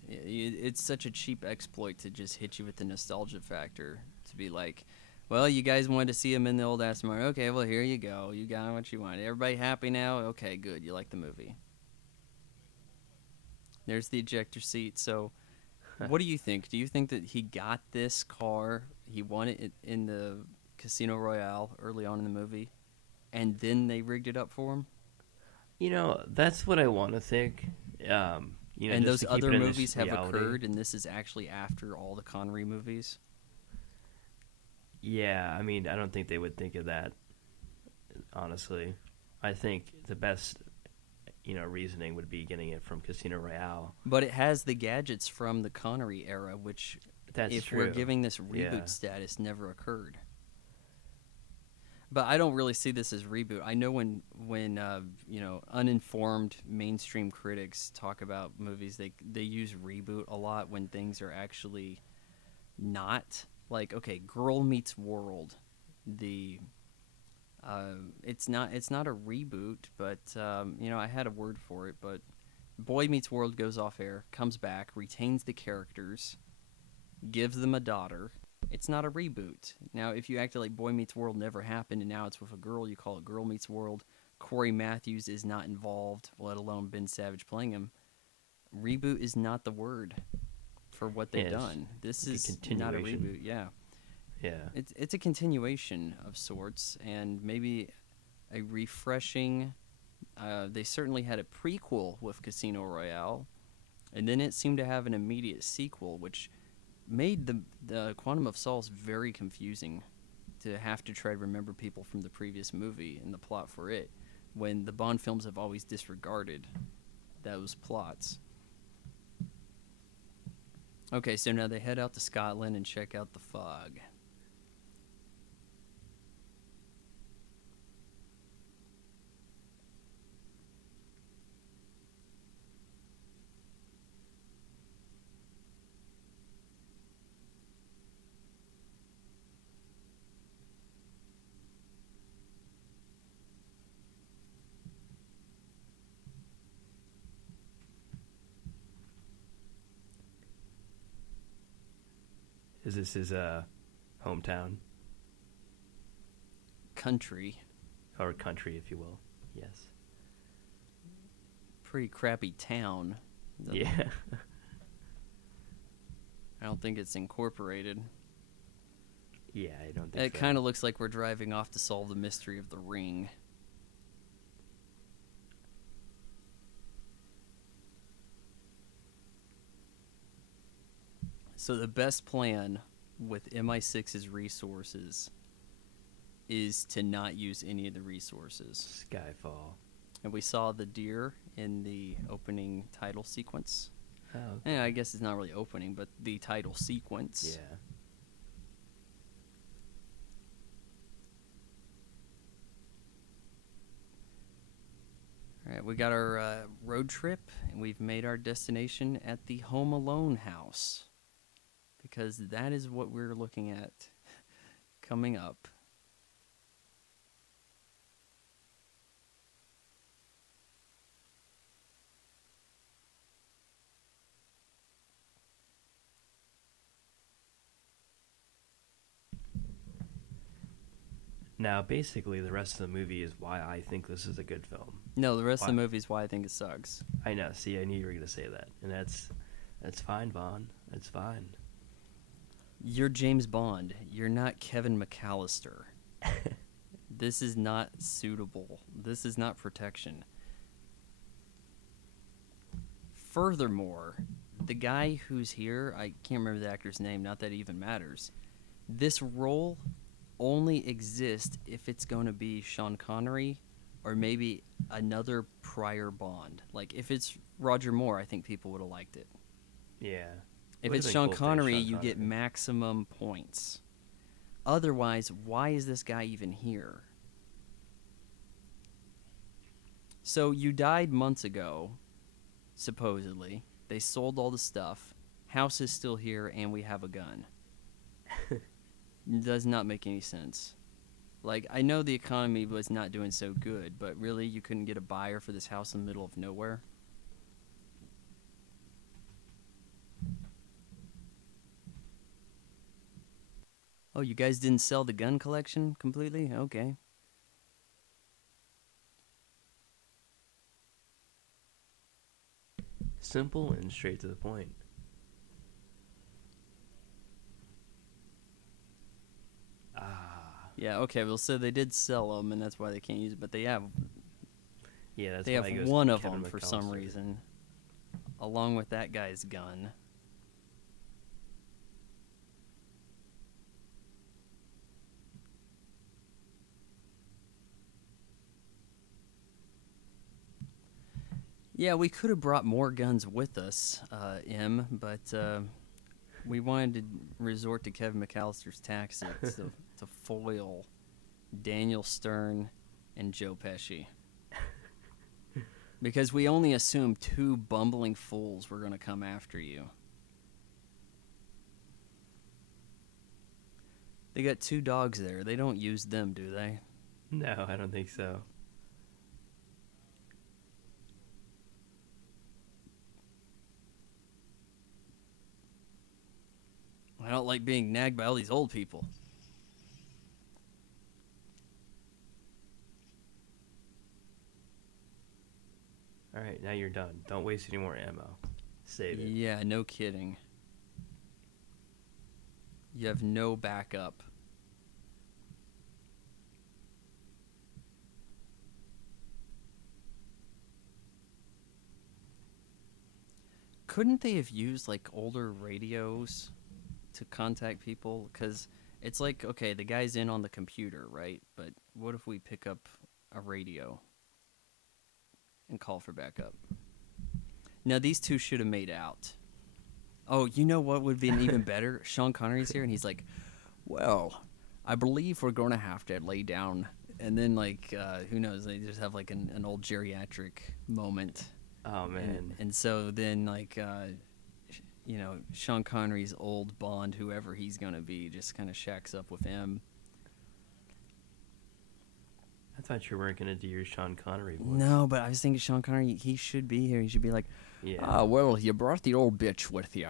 It's such a cheap exploit to just hit you with the nostalgia factor. To be like, well, you guys wanted to see him in the old Aston Martin. Okay, well, here you go. You got what you wanted. Everybody happy now? Okay, good. You like the movie. There's the ejector seat. So, what do you think? Do you think that he got this car, he won it in the Casino Royale early on in the movie, and then they rigged it up for him? You know, that's what I want to think. And those other movies have occurred, and this is actually after all the Connery movies? Yeah, I mean, I don't think they would think of that, honestly. I think the best, reasoning would be getting it from Casino Royale. But it has the gadgets from the Connery era, which, That's if true. we're giving this reboot status, never occurred. But I don't really see this as reboot. I know when uninformed mainstream critics talk about movies, they use reboot a lot when things are actually not. Like, okay, Girl Meets World, it's not a reboot, but I had a word for it. But Boy Meets World goes off air, comes back, retains the characters, gives them a daughter. It's not a reboot. Now, if you act like Boy Meets World never happened and now it's with a girl, you call it Girl Meets World. Corey Matthews is not involved, let alone Ben Savage playing him. Reboot is not the word for what they've done. This is not a reboot. Yeah. It's a continuation of sorts, and maybe a refreshing. They certainly had a prequel with Casino Royale, and then it seemed to have an immediate sequel, which made the Quantum of Solace very confusing to have to try to remember people from the previous movie and the plot for it, when the Bond films have always disregarded those plots. Okay, so now they head out to Scotland and check out the fog. Is this his hometown? Country. Or country, if you will. Yes. Pretty crappy town. Yeah. I don't think it's incorporated. Yeah, I don't think It kind of looks like we're driving off to solve the mystery of the ring. So the best plan with MI6's resources is to not use any of the resources. Skyfall. And we saw the deer in the opening title sequence. Oh, okay. I guess it's not really opening, but the title sequence. Yeah. All right, we got our road trip, and we've made our destination at the Home Alone house, because that is what we're looking at coming up. Now, basically, the rest of the movie is why I think this is a good film. No, the rest of the movie is why I think it sucks. I know. See, I knew you were going to say that. And that's fine, Vaughn. That's fine. You're James Bond. You're not Kevin McAllister. This is not suitable. This is not protection. Furthermore, the guy who's here, I can't remember the actor's name, not that it even matters. This role only exists if it's going to be Sean Connery or maybe another prior Bond. Like, if it's Roger Moore, I think people would have liked it. Yeah. If Would've it's been Sean cool if they Connery, Sean you get Connery. maximum points. Otherwise, why is this guy even here? So you died months ago, supposedly. They sold all the stuff. House is still here, and we have a gun. It does not make any sense. Like, I know the economy was not doing so good, but really, you couldn't get a buyer for this house in the middle of nowhere? Oh, you guys didn't sell the gun collection completely? Okay. Simple and straight to the point. Ah. Yeah, okay, well, so they did sell them, and that's why they can't use it, but they have Yeah, that's they why have it goes one to of Kevin them for some McAllister. reason, along with that guy's gun. Yeah, we could have brought more guns with us, M, but we wanted to resort to Kevin McAllister's tactics to foil Daniel Stern and Joe Pesci. Because we only assumed two bumbling fools were going to come after you. They got two dogs there. They don't use them, do they? No, I don't think so. I don't like being nagged by all these old people. All right, now you're done. Don't waste any more ammo. Save it. Yeah, no kidding. You have no backup. Couldn't they have used like older radios to contact people? Because it's like, okay, the guy's in on the computer, right? But what if we pick up a radio and call for backup? Now, these two should have made out. Oh, you know what would be even better? Sean Connery's here, and he's like, well, I believe we're going to have to lay down. And then, like, who knows? They just have, like, an old geriatric moment. Oh, man. And so then, like, you know, Sean Connery's old Bond, whoever he's going to be, just kind of shacks up with him. I thought you weren't going to do your Sean Connery voice. No, but I was thinking Sean Connery, he should be here. He should be like, Yeah. well, you brought the old bitch with you.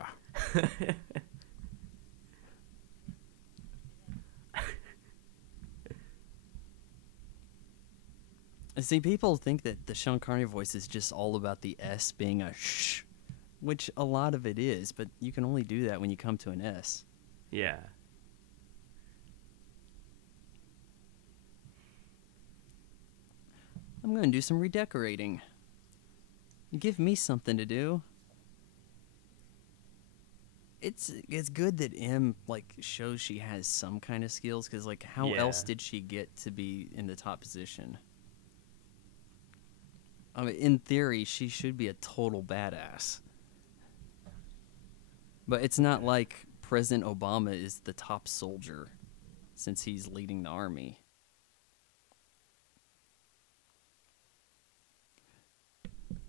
See, people think that the Sean Connery voice is just all about the S being a shh, which a lot of it is, but you can only do that when you come to an S. Yeah. I'm going to do some redecorating. Give me something to do. It's good that M like shows she has some kind of skills, because like how Yeah. else did she get to be in the top position? I mean, in theory, she should be a total badass. But it's not like President Obama is the top soldier, since he's leading the army.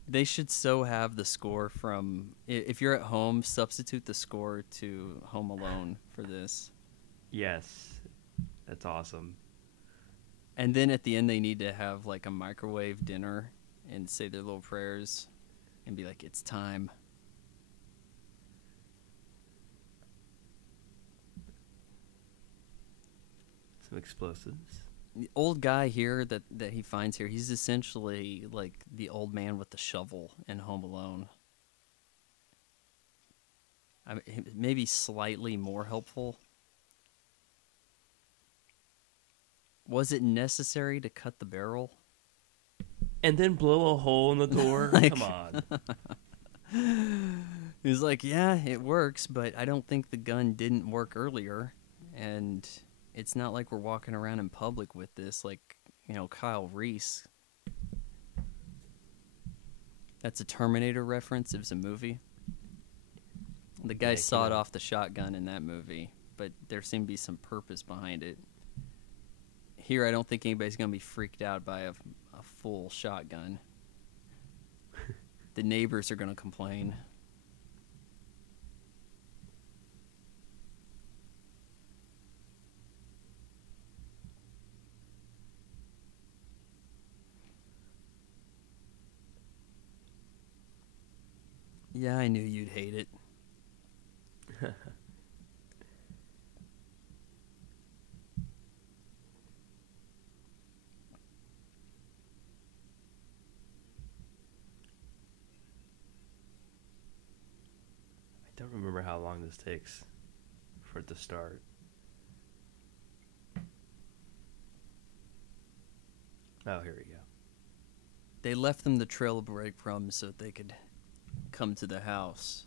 They should so have the score from... If you're at home, substitute the score to Home Alone for this. Yes. That's awesome. And then at the end, they need to have like a microwave dinner and say their little prayers and be like, it's time. Some explosives. The old guy here that he finds here, he's essentially like the old man with the shovel in Home Alone. I mean, maybe slightly more helpful. Was it necessary to cut the barrel? And then blow a hole in the door? Like- Come on. He's like, yeah, it works, but I don't think the gun didn't work earlier. And it's not like we're walking around in public with this, like, you know, Kyle Reese. That's a Terminator reference. It was a movie. The guy Like, sawed off the shotgun in that movie, but there seemed to be some purpose behind it. Here, I don't think anybody's going to be freaked out by a full shotgun. The neighbors are going to complain. Yeah, I knew you'd hate it. I don't remember how long this takes for it to start. Oh, here we go. They left them the trail of breadcrumbs so that they could come to the house.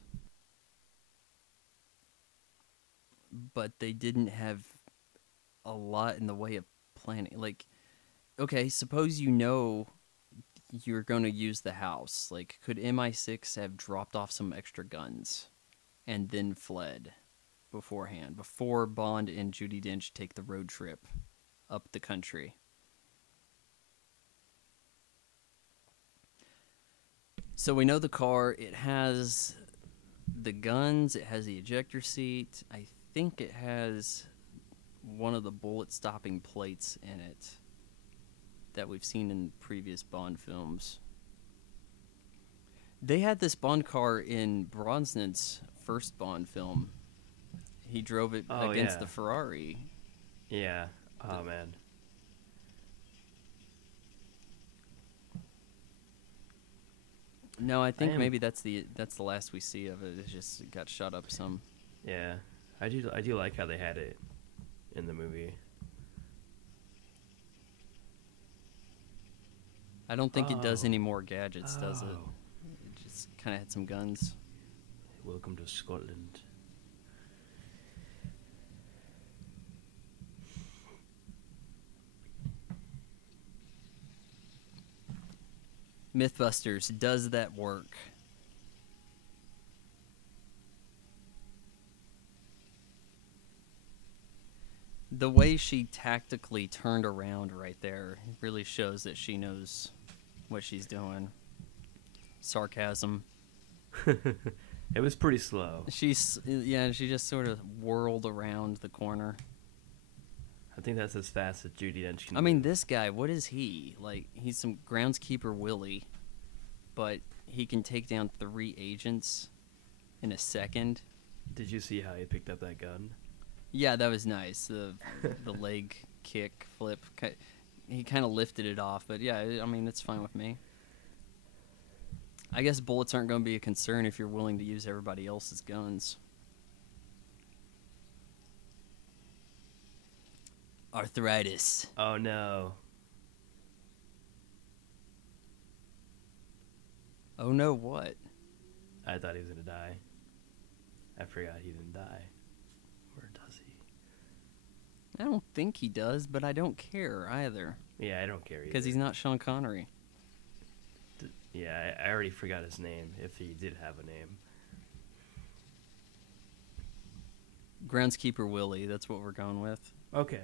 But they didn't have a lot in the way of planning. Like, okay, suppose you know you're going to use the house. Like, could MI6 have dropped off some extra guns and then fled beforehand, before Bond and Judi Dench take the road trip up the country? So we know the car, it has the guns, it has the ejector seat. I think it has one of the bullet-stopping plates in it that we've seen in previous Bond films. They had this Bond car in Brosnan's first Bond film. He drove it against the Ferrari. Yeah. Oh, man. No, I think maybe that's the last we see of it. It just got shot up some. Yeah. I do like how they had it in the movie. I don't think it does any more gadgets, does it? It just kind of had some guns. Welcome to Scotland. Mythbusters, does that work? The way she tactically turned around right there really shows that she knows what she's doing. Sarcasm. It was pretty slow. She just sort of whirled around the corner. I think that's as fast as Judi Dench can I mean, do. this guy, what is he? Like, he's some groundskeeper Willie, but he can take down 3 agents in a second. Did you see how he picked up that gun? Yeah, that was nice. The leg kick flip. He kind of lifted it off, but yeah, I mean, it's fine with me. I guess bullets aren't going to be a concern if you're willing to use everybody else's guns. Arthritis. Oh, no. Oh no, what? I thought he was going to die. I forgot he didn't die. Or does he? I don't think he does, but I don't care either. Yeah, I don't care either. Because he's not Sean Connery. Yeah, I already forgot his name, if he did have a name. Groundskeeper Willie, that's what we're going with. Okay.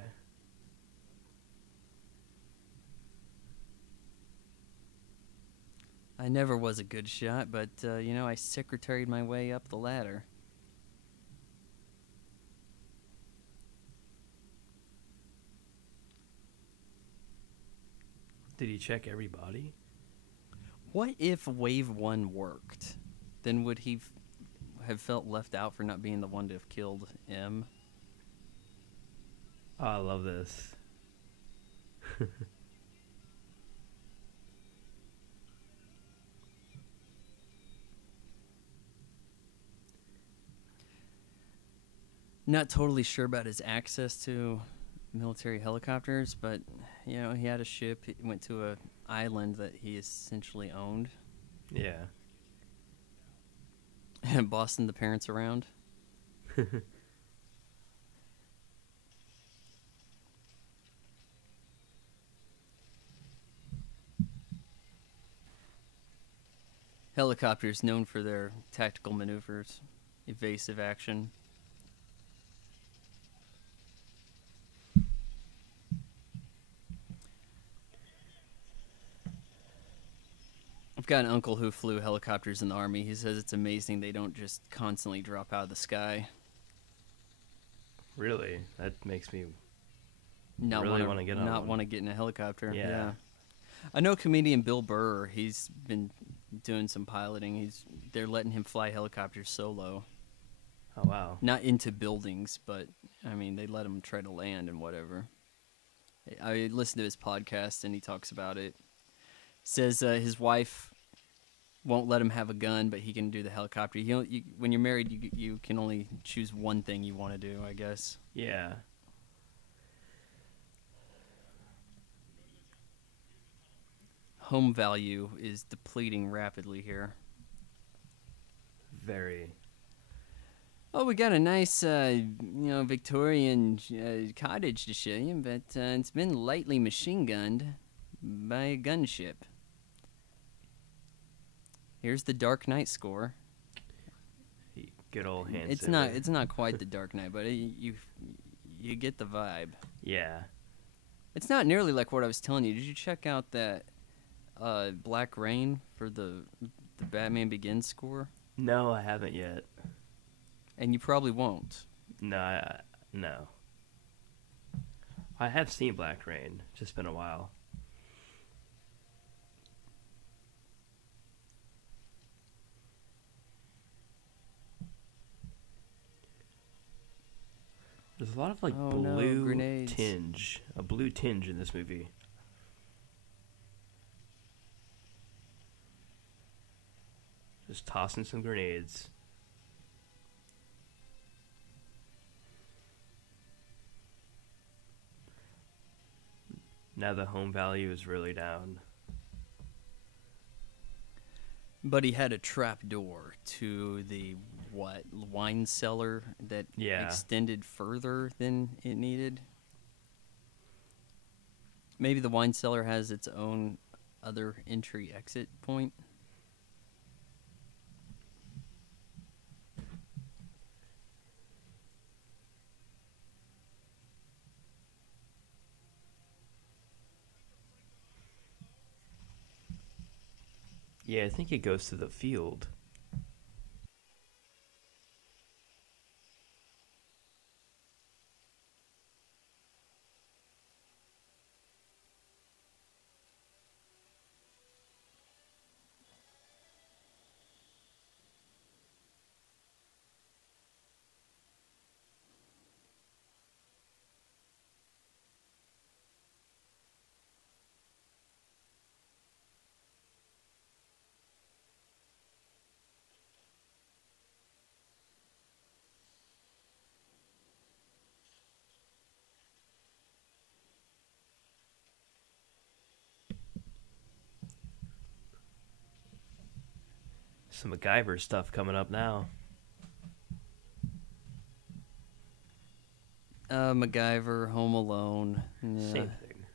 I never was a good shot, but, I secretaried my way up the ladder. Did he check every body? What if Wave 1 worked? Then would he have felt left out for not being the one to have killed M? Oh, I love this. Not totally sure about his access to military helicopters, but, he had a ship. He went to an island that he essentially owned. Yeah. And bossing the parents around. Helicopters known for their tactical maneuvers. evasive action. I've got an uncle who flew helicopters in the Army. He says it's amazing they don't just constantly drop out of the sky. Really? That makes me Not really want to get on Not one. want to get in a helicopter. Yeah. I know comedian Bill Burr. He's been doing some piloting. They're letting him fly helicopters solo. Oh, wow. Not into buildings, but I mean they let him try to land and whatever. I listened to his podcast and he talks about it. Says his wife won't let him have a gun, but he can do the helicopter. When you're married, you can only choose one thing you want to do, I guess. Yeah. Home value is depleting rapidly here. Very. Oh, we got a nice, Victorian cottage to show you, but it's been lightly machine gunned by a gunship. Here's the Dark Knight score. Good old Hans It's Zimmer. not not quite the Dark Knight, but you get the vibe. Yeah. It's not nearly like what I was telling you. Did you check out that Black Rain for the Batman Begins score? No, I haven't yet. And you probably won't. No, no. I have seen Black Rain. Just been a while. There's a lot of blue grenades. a blue tinge in this movie. Just tossing some grenades. Now the home value is really down. But he had a trap door to the wine cellar that extended further than it needed. Maybe the wine cellar has its own other entry exit point. Yeah, I think it goes to the field. Some MacGyver stuff coming up now. MacGyver, Home Alone. Yeah, Same thing.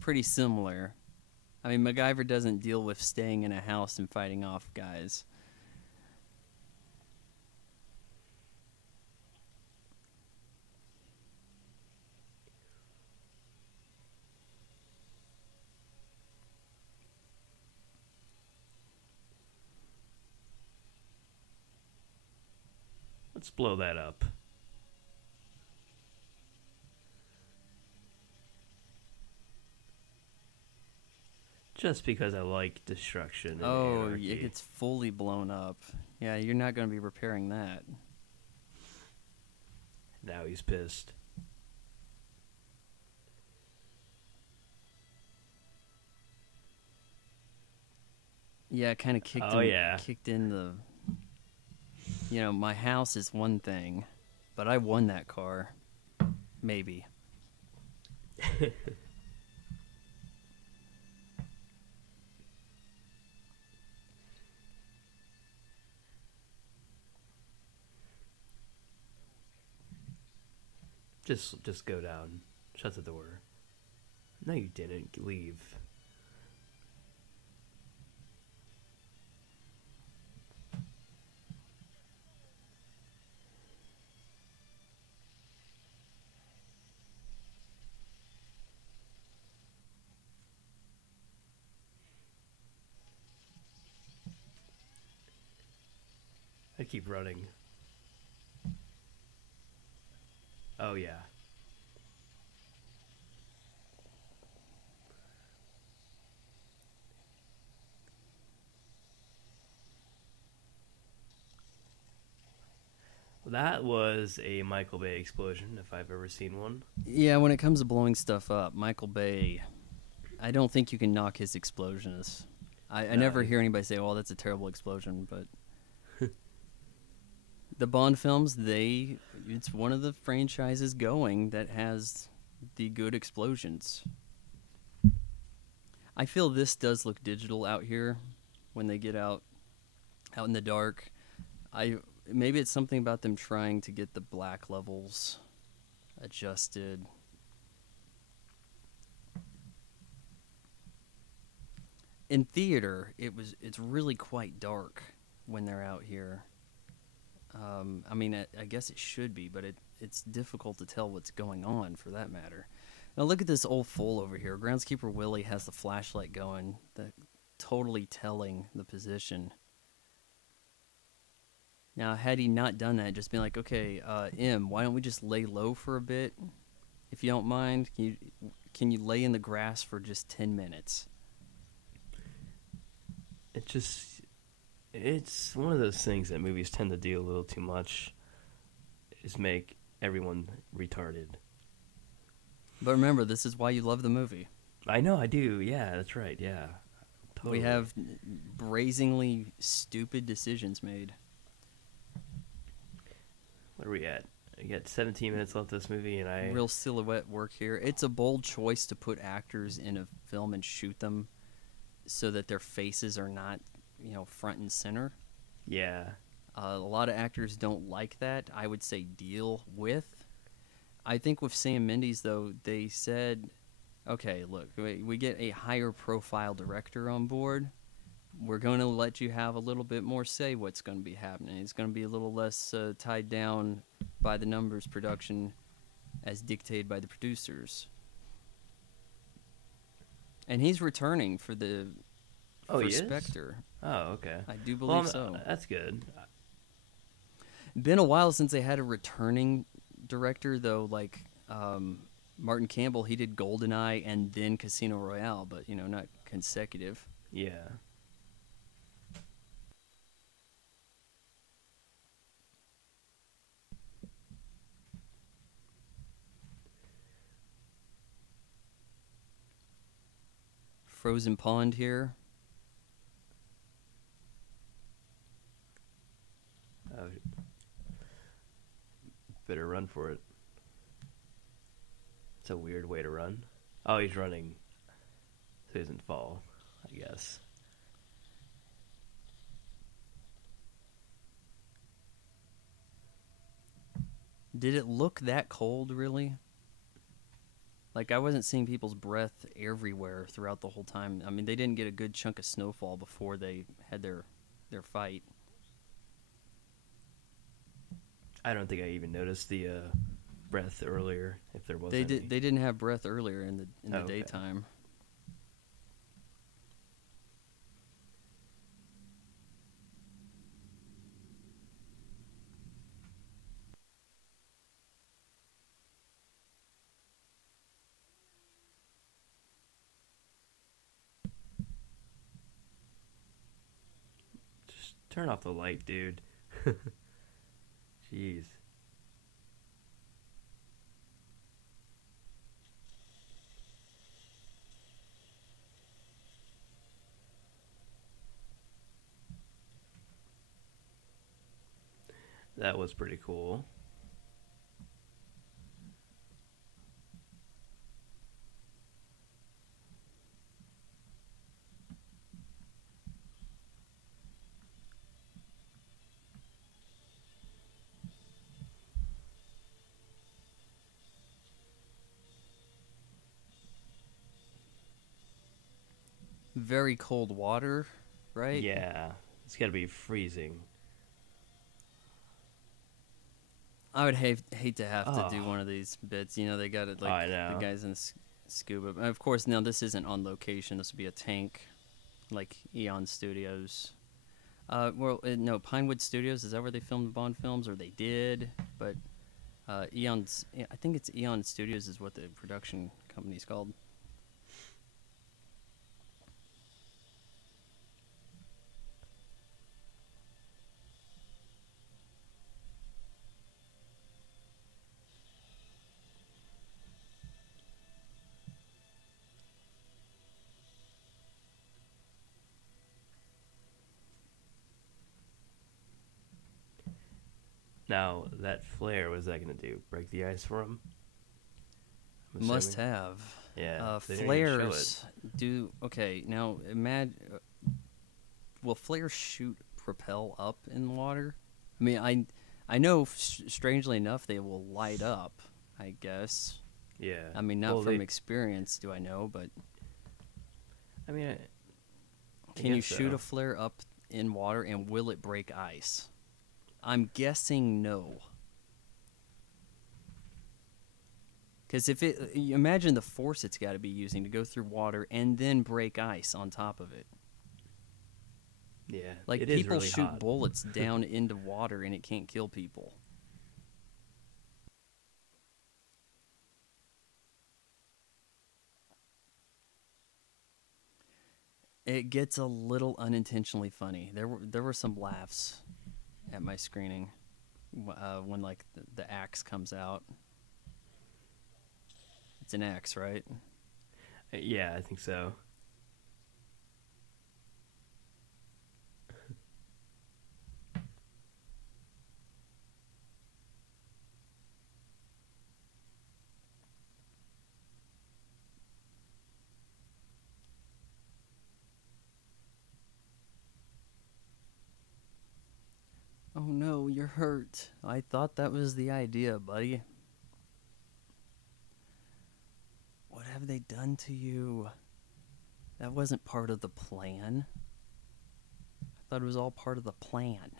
pretty similar. I mean, MacGyver doesn't deal with staying in a house and fighting off guys. Let's blow that up. Just because I like destruction. And anarchy. It gets fully blown up. Yeah, you're not going to be repairing that. Now he's pissed. Yeah, it kind of kicked in the... my house is one thing, but I won that car. Maybe. Just go down. Shut the door. No, you didn't. Leave. I keep running. Oh, yeah. That was a Michael Bay explosion, if I've ever seen one. Yeah, when it comes to blowing stuff up, Michael Bay, I don't think you can knock his explosions. I No, never hear anybody say, "Oh, that's a terrible explosion," but the Bond films, it's one of the franchises going that has the good explosions. I feel this does look digital out here when they get out in the dark. Maybe it's something about them trying to get the black levels adjusted. In theater, it's really quite dark when they're out here. I mean, I guess it should be, but it's difficult to tell what's going on, for that matter. Now look at this old fool over here. Groundskeeper Willie has the flashlight going, totally telling the position. Now, had he not done that, just been like, okay, M, why don't we just lay low for a bit, if you don't mind? Can you lay in the grass for just 10 minutes? It's one of those things that movies tend to do a little too much, is make everyone retarded. But remember, this is why you love the movie. I know, I do. Yeah, that's right. Yeah. Totally. We have brazenly stupid decisions made. What are we at? We got 17 minutes left of this movie, and Real silhouette work here. It's a bold choice to put actors in a film and shoot them so that their faces are not, front and center. Yeah. A lot of actors don't like that. I would say deal with. I think with Sam Mendes, though, they said, okay, look, we get a higher profile director on board. We're going to let you have a little bit more say what's going to be happening. It's going to be a little less tied down by the numbers production as dictated by the producers. And he's returning for Spectre. Oh, okay. I do believe so. That's good. Been a while since they had a returning director, though. Like Martin Campbell, he did GoldenEye and then Casino Royale, but not consecutive. Yeah. Frozen pond here. Better run for it. It's a weird way to run. Oh, he's running so he doesn't fall, I guess. Did it look that cold, really? Like, I wasn't seeing people's breath everywhere throughout the whole time. I mean, they didn't get a good chunk of snowfall before they had their fight. I don't think I even noticed the breath earlier, if there was They any. didn't have breath earlier in the Okay. daytime. Just turn off the light, dude. Jeez. That was pretty cool. Very cold water, right? Yeah. It's got to be freezing. I would hate to have to do Oh. one of these bits. They got it, like, I know. the guys in the scuba. And of course, now this isn't on location. This would be a tank, like Eon Studios. No, Pinewood Studios. Is that where they filmed the Bond films, or they did? But Eon's. I think it's Eon Studios is what the production company's called. Now, that flare, what is that going to do? Break the ice for him? Must have. Yeah. They didn't even show Flares do. Okay, now will flares shoot propel up in the water? I mean, I know. Strangely enough, they will light up. I guess. Yeah. I mean, not from experience, do I know, but. I mean, can you shoot a flare up in water, and will it break ice? I'm guessing no. Because you imagine the force it's got to be using to go through water and then break ice on top of it. Yeah, like it people is really shoot hot. bullets down into water and it can't kill people. It gets a little unintentionally funny. There were some laughs at my screening when like the axe comes out. It's an axe, right? Yeah, I think so. Oh no, you're hurt. I thought that was the idea, buddy. What have they done to you? That wasn't part of the plan. I thought it was all part of the plan.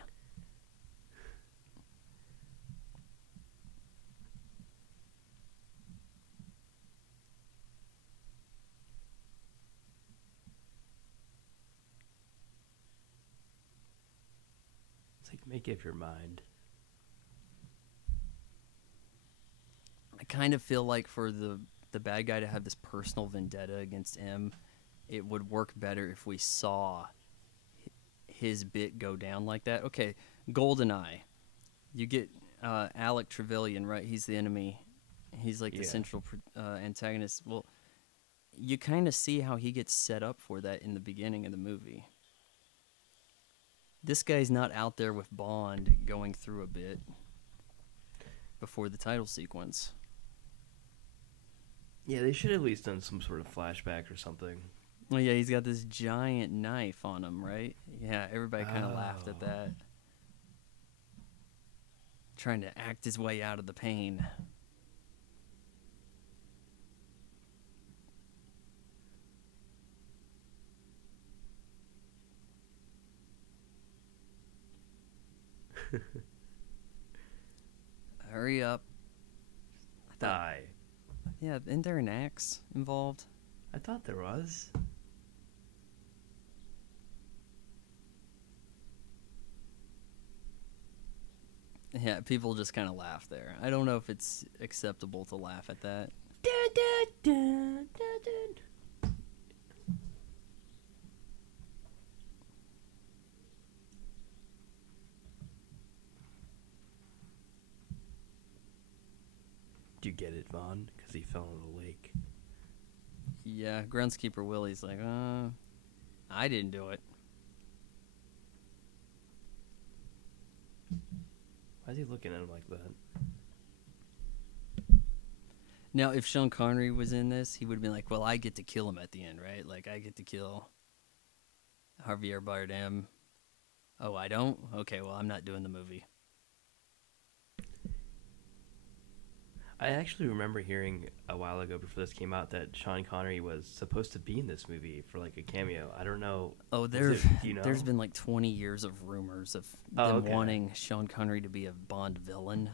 It's like, make up your mind. I kind of feel like for the bad guy to have this personal vendetta against M, it would work better if we saw his bit go down like that. Okay, GoldenEye. You get Alec Trevelyan, right? He's the enemy. He's like the central antagonist. Well, you kind of see how he gets set up for that in the beginning of the movie. This guy's not out there with Bond going through a bit before the title sequence. Yeah, they should have at least done some sort of flashback or something. Well, yeah, he's got this giant knife on him, right? Yeah, everybody kind of laughed at that. Trying to act his way out of the pain. Hurry up. Die. Yeah, isn't there an axe involved? I thought there was. Yeah, people just kind of laugh there. I don't know if it's acceptable to laugh at that. Do you get it, Vaughn? Because he fell in the lake. Yeah, groundskeeper Willie's like, I didn't do it. Why is he looking at him like that? Now, if Sean Connery was in this, he would have been like, well, I get to kill him at the end, right? Like, I get to kill Javier Bardem. Oh, I don't? Okay, well, I'm not doing the movie. I actually remember hearing a while ago before this came out that Sean Connery was supposed to be in this movie for like a cameo. I don't know. Oh, Do you know? There's been like 20 years of rumors of them wanting Sean Connery to be a Bond villain.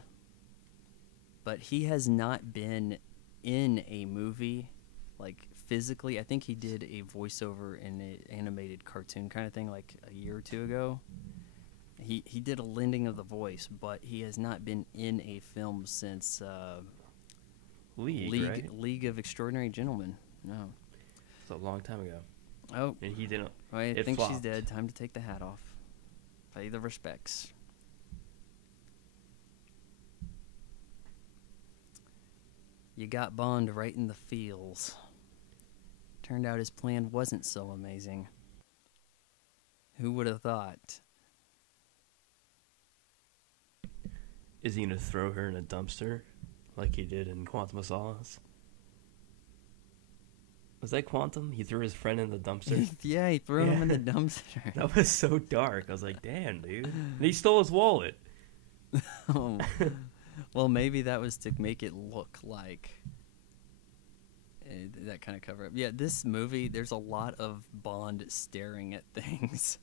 But he has not been in a movie, like physically. I think he did a voiceover in an animated cartoon kind of thing like a year or two ago. He did a lending of the voice, but he has not been in a film since League of Extraordinary Gentlemen. No. It's a long time ago. Oh. And he didn't. I think flopped. she's dead. Time to take the hat off. Pay the respects. You got Bond right in the feels. Turned out his plan wasn't so amazing. Who would have thought? Is he going to throw her in a dumpster like he did in Quantum of Solace? Was that Quantum? He threw his friend in the dumpster? Yeah, he threw him in the dumpster. That was so dark. I was like, damn, dude. And he stole his wallet. Oh. Well, maybe that was to make it look like that kind of cover up. Yeah, this movie, there's a lot of Bond staring at things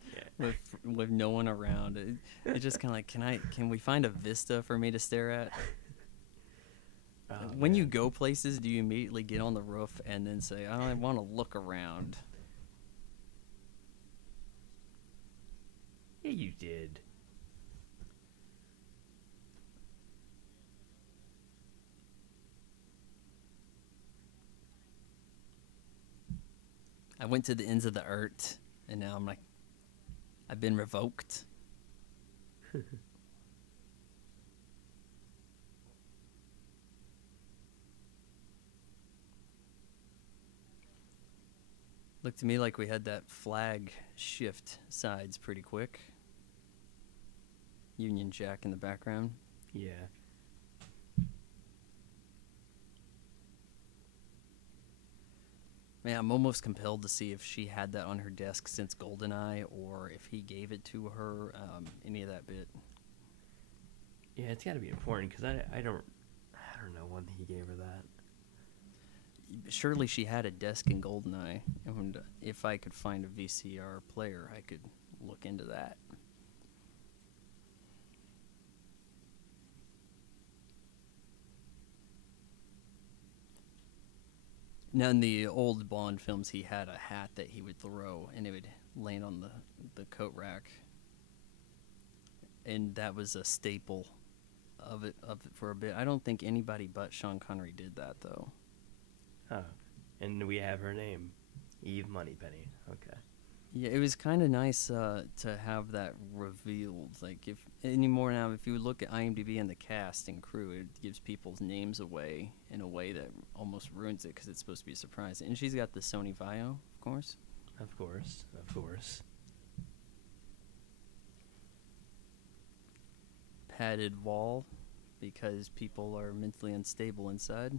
with no one around. It just kind of like, can we find a vista for me to stare at? When you go places, do you immediately get on the roof and then say, I want to look around? Yeah, you did. I went to the ends of the earth, and now I'm like, I've been revoked. Looked to me like we had that flag shift sides pretty quick. Union Jack in the background. Yeah. Man, I'm almost compelled to see if she had that on her desk since GoldenEye, or if he gave it to her. Any of that bit. Yeah, it's got to be important because I don't know when he gave her that. Surely she had a desk in GoldenEye, and if I could find a VCR player, I could look into that. Now, in the old Bond films, he had a hat that he would throw, and it would land on the coat rack. And that was a staple of it for a bit. I don't think anybody but Sean Connery did that, though. Oh, and we have her name, Eve Moneypenny. Okay. Yeah, it was kind of nice to have that revealed. Like, if anymore now, if you look at IMDb and the cast and crew, it gives people's names away in a way that almost ruins it because it's supposed to be a surprise. And she's got the Sony Vaio, of course. Of course, of course. Padded wall because people are mentally unstable inside.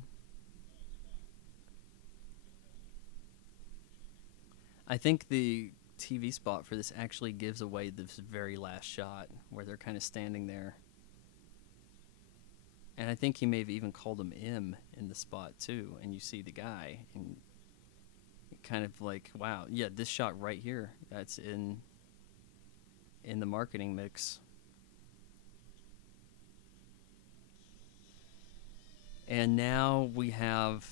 I think the TV spot for this actually gives away this very last shot where they're kind of standing there. And I think he may have even called him M in the spot too, and you see the guy, and kind of like, wow, yeah, this shot right here, that's in the marketing mix. And now we have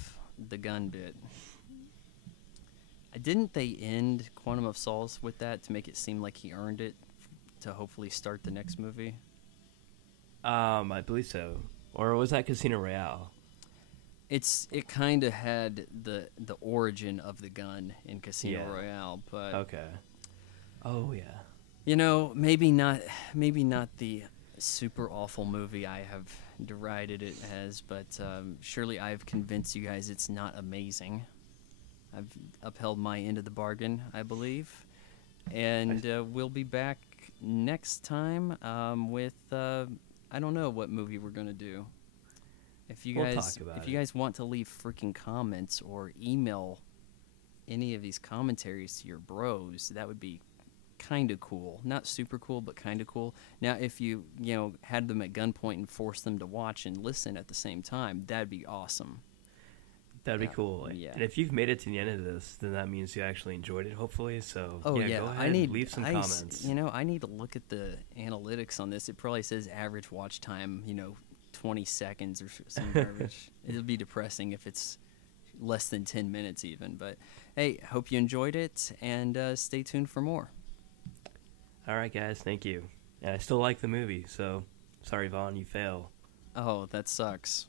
the gun bit. Didn't they end Quantum of Solace with that to make it seem like he earned it to hopefully start the next movie? I believe so. Or was that Casino Royale? It kind of had the origin of the gun in Casino Royale, but okay. Oh yeah. You know, maybe not the super awful movie I have derided it as, but surely I've convinced you guys it's not amazing. I've upheld my end of the bargain, I believe. And we'll be back next time with, I don't know what movie we're going to do. If you guys want to leave freaking comments or email any of these commentaries to your bros, that would be kind of cool. Not super cool, but kind of cool. Now, if you had them at gunpoint and forced them to watch and listen at the same time, that'd be awesome. That'd be cool. Yeah. And if you've made it to the end of this, then that means you actually enjoyed it, hopefully. So, go ahead and leave some comments. I need to look at the analytics on this. It probably says average watch time, 20 seconds or some garbage. It'll be depressing if it's less than 10 minutes even. But hey, hope you enjoyed it, and stay tuned for more. All right, guys, thank you. And I still like the movie, so sorry, Vaughn, you fail. Oh, that sucks.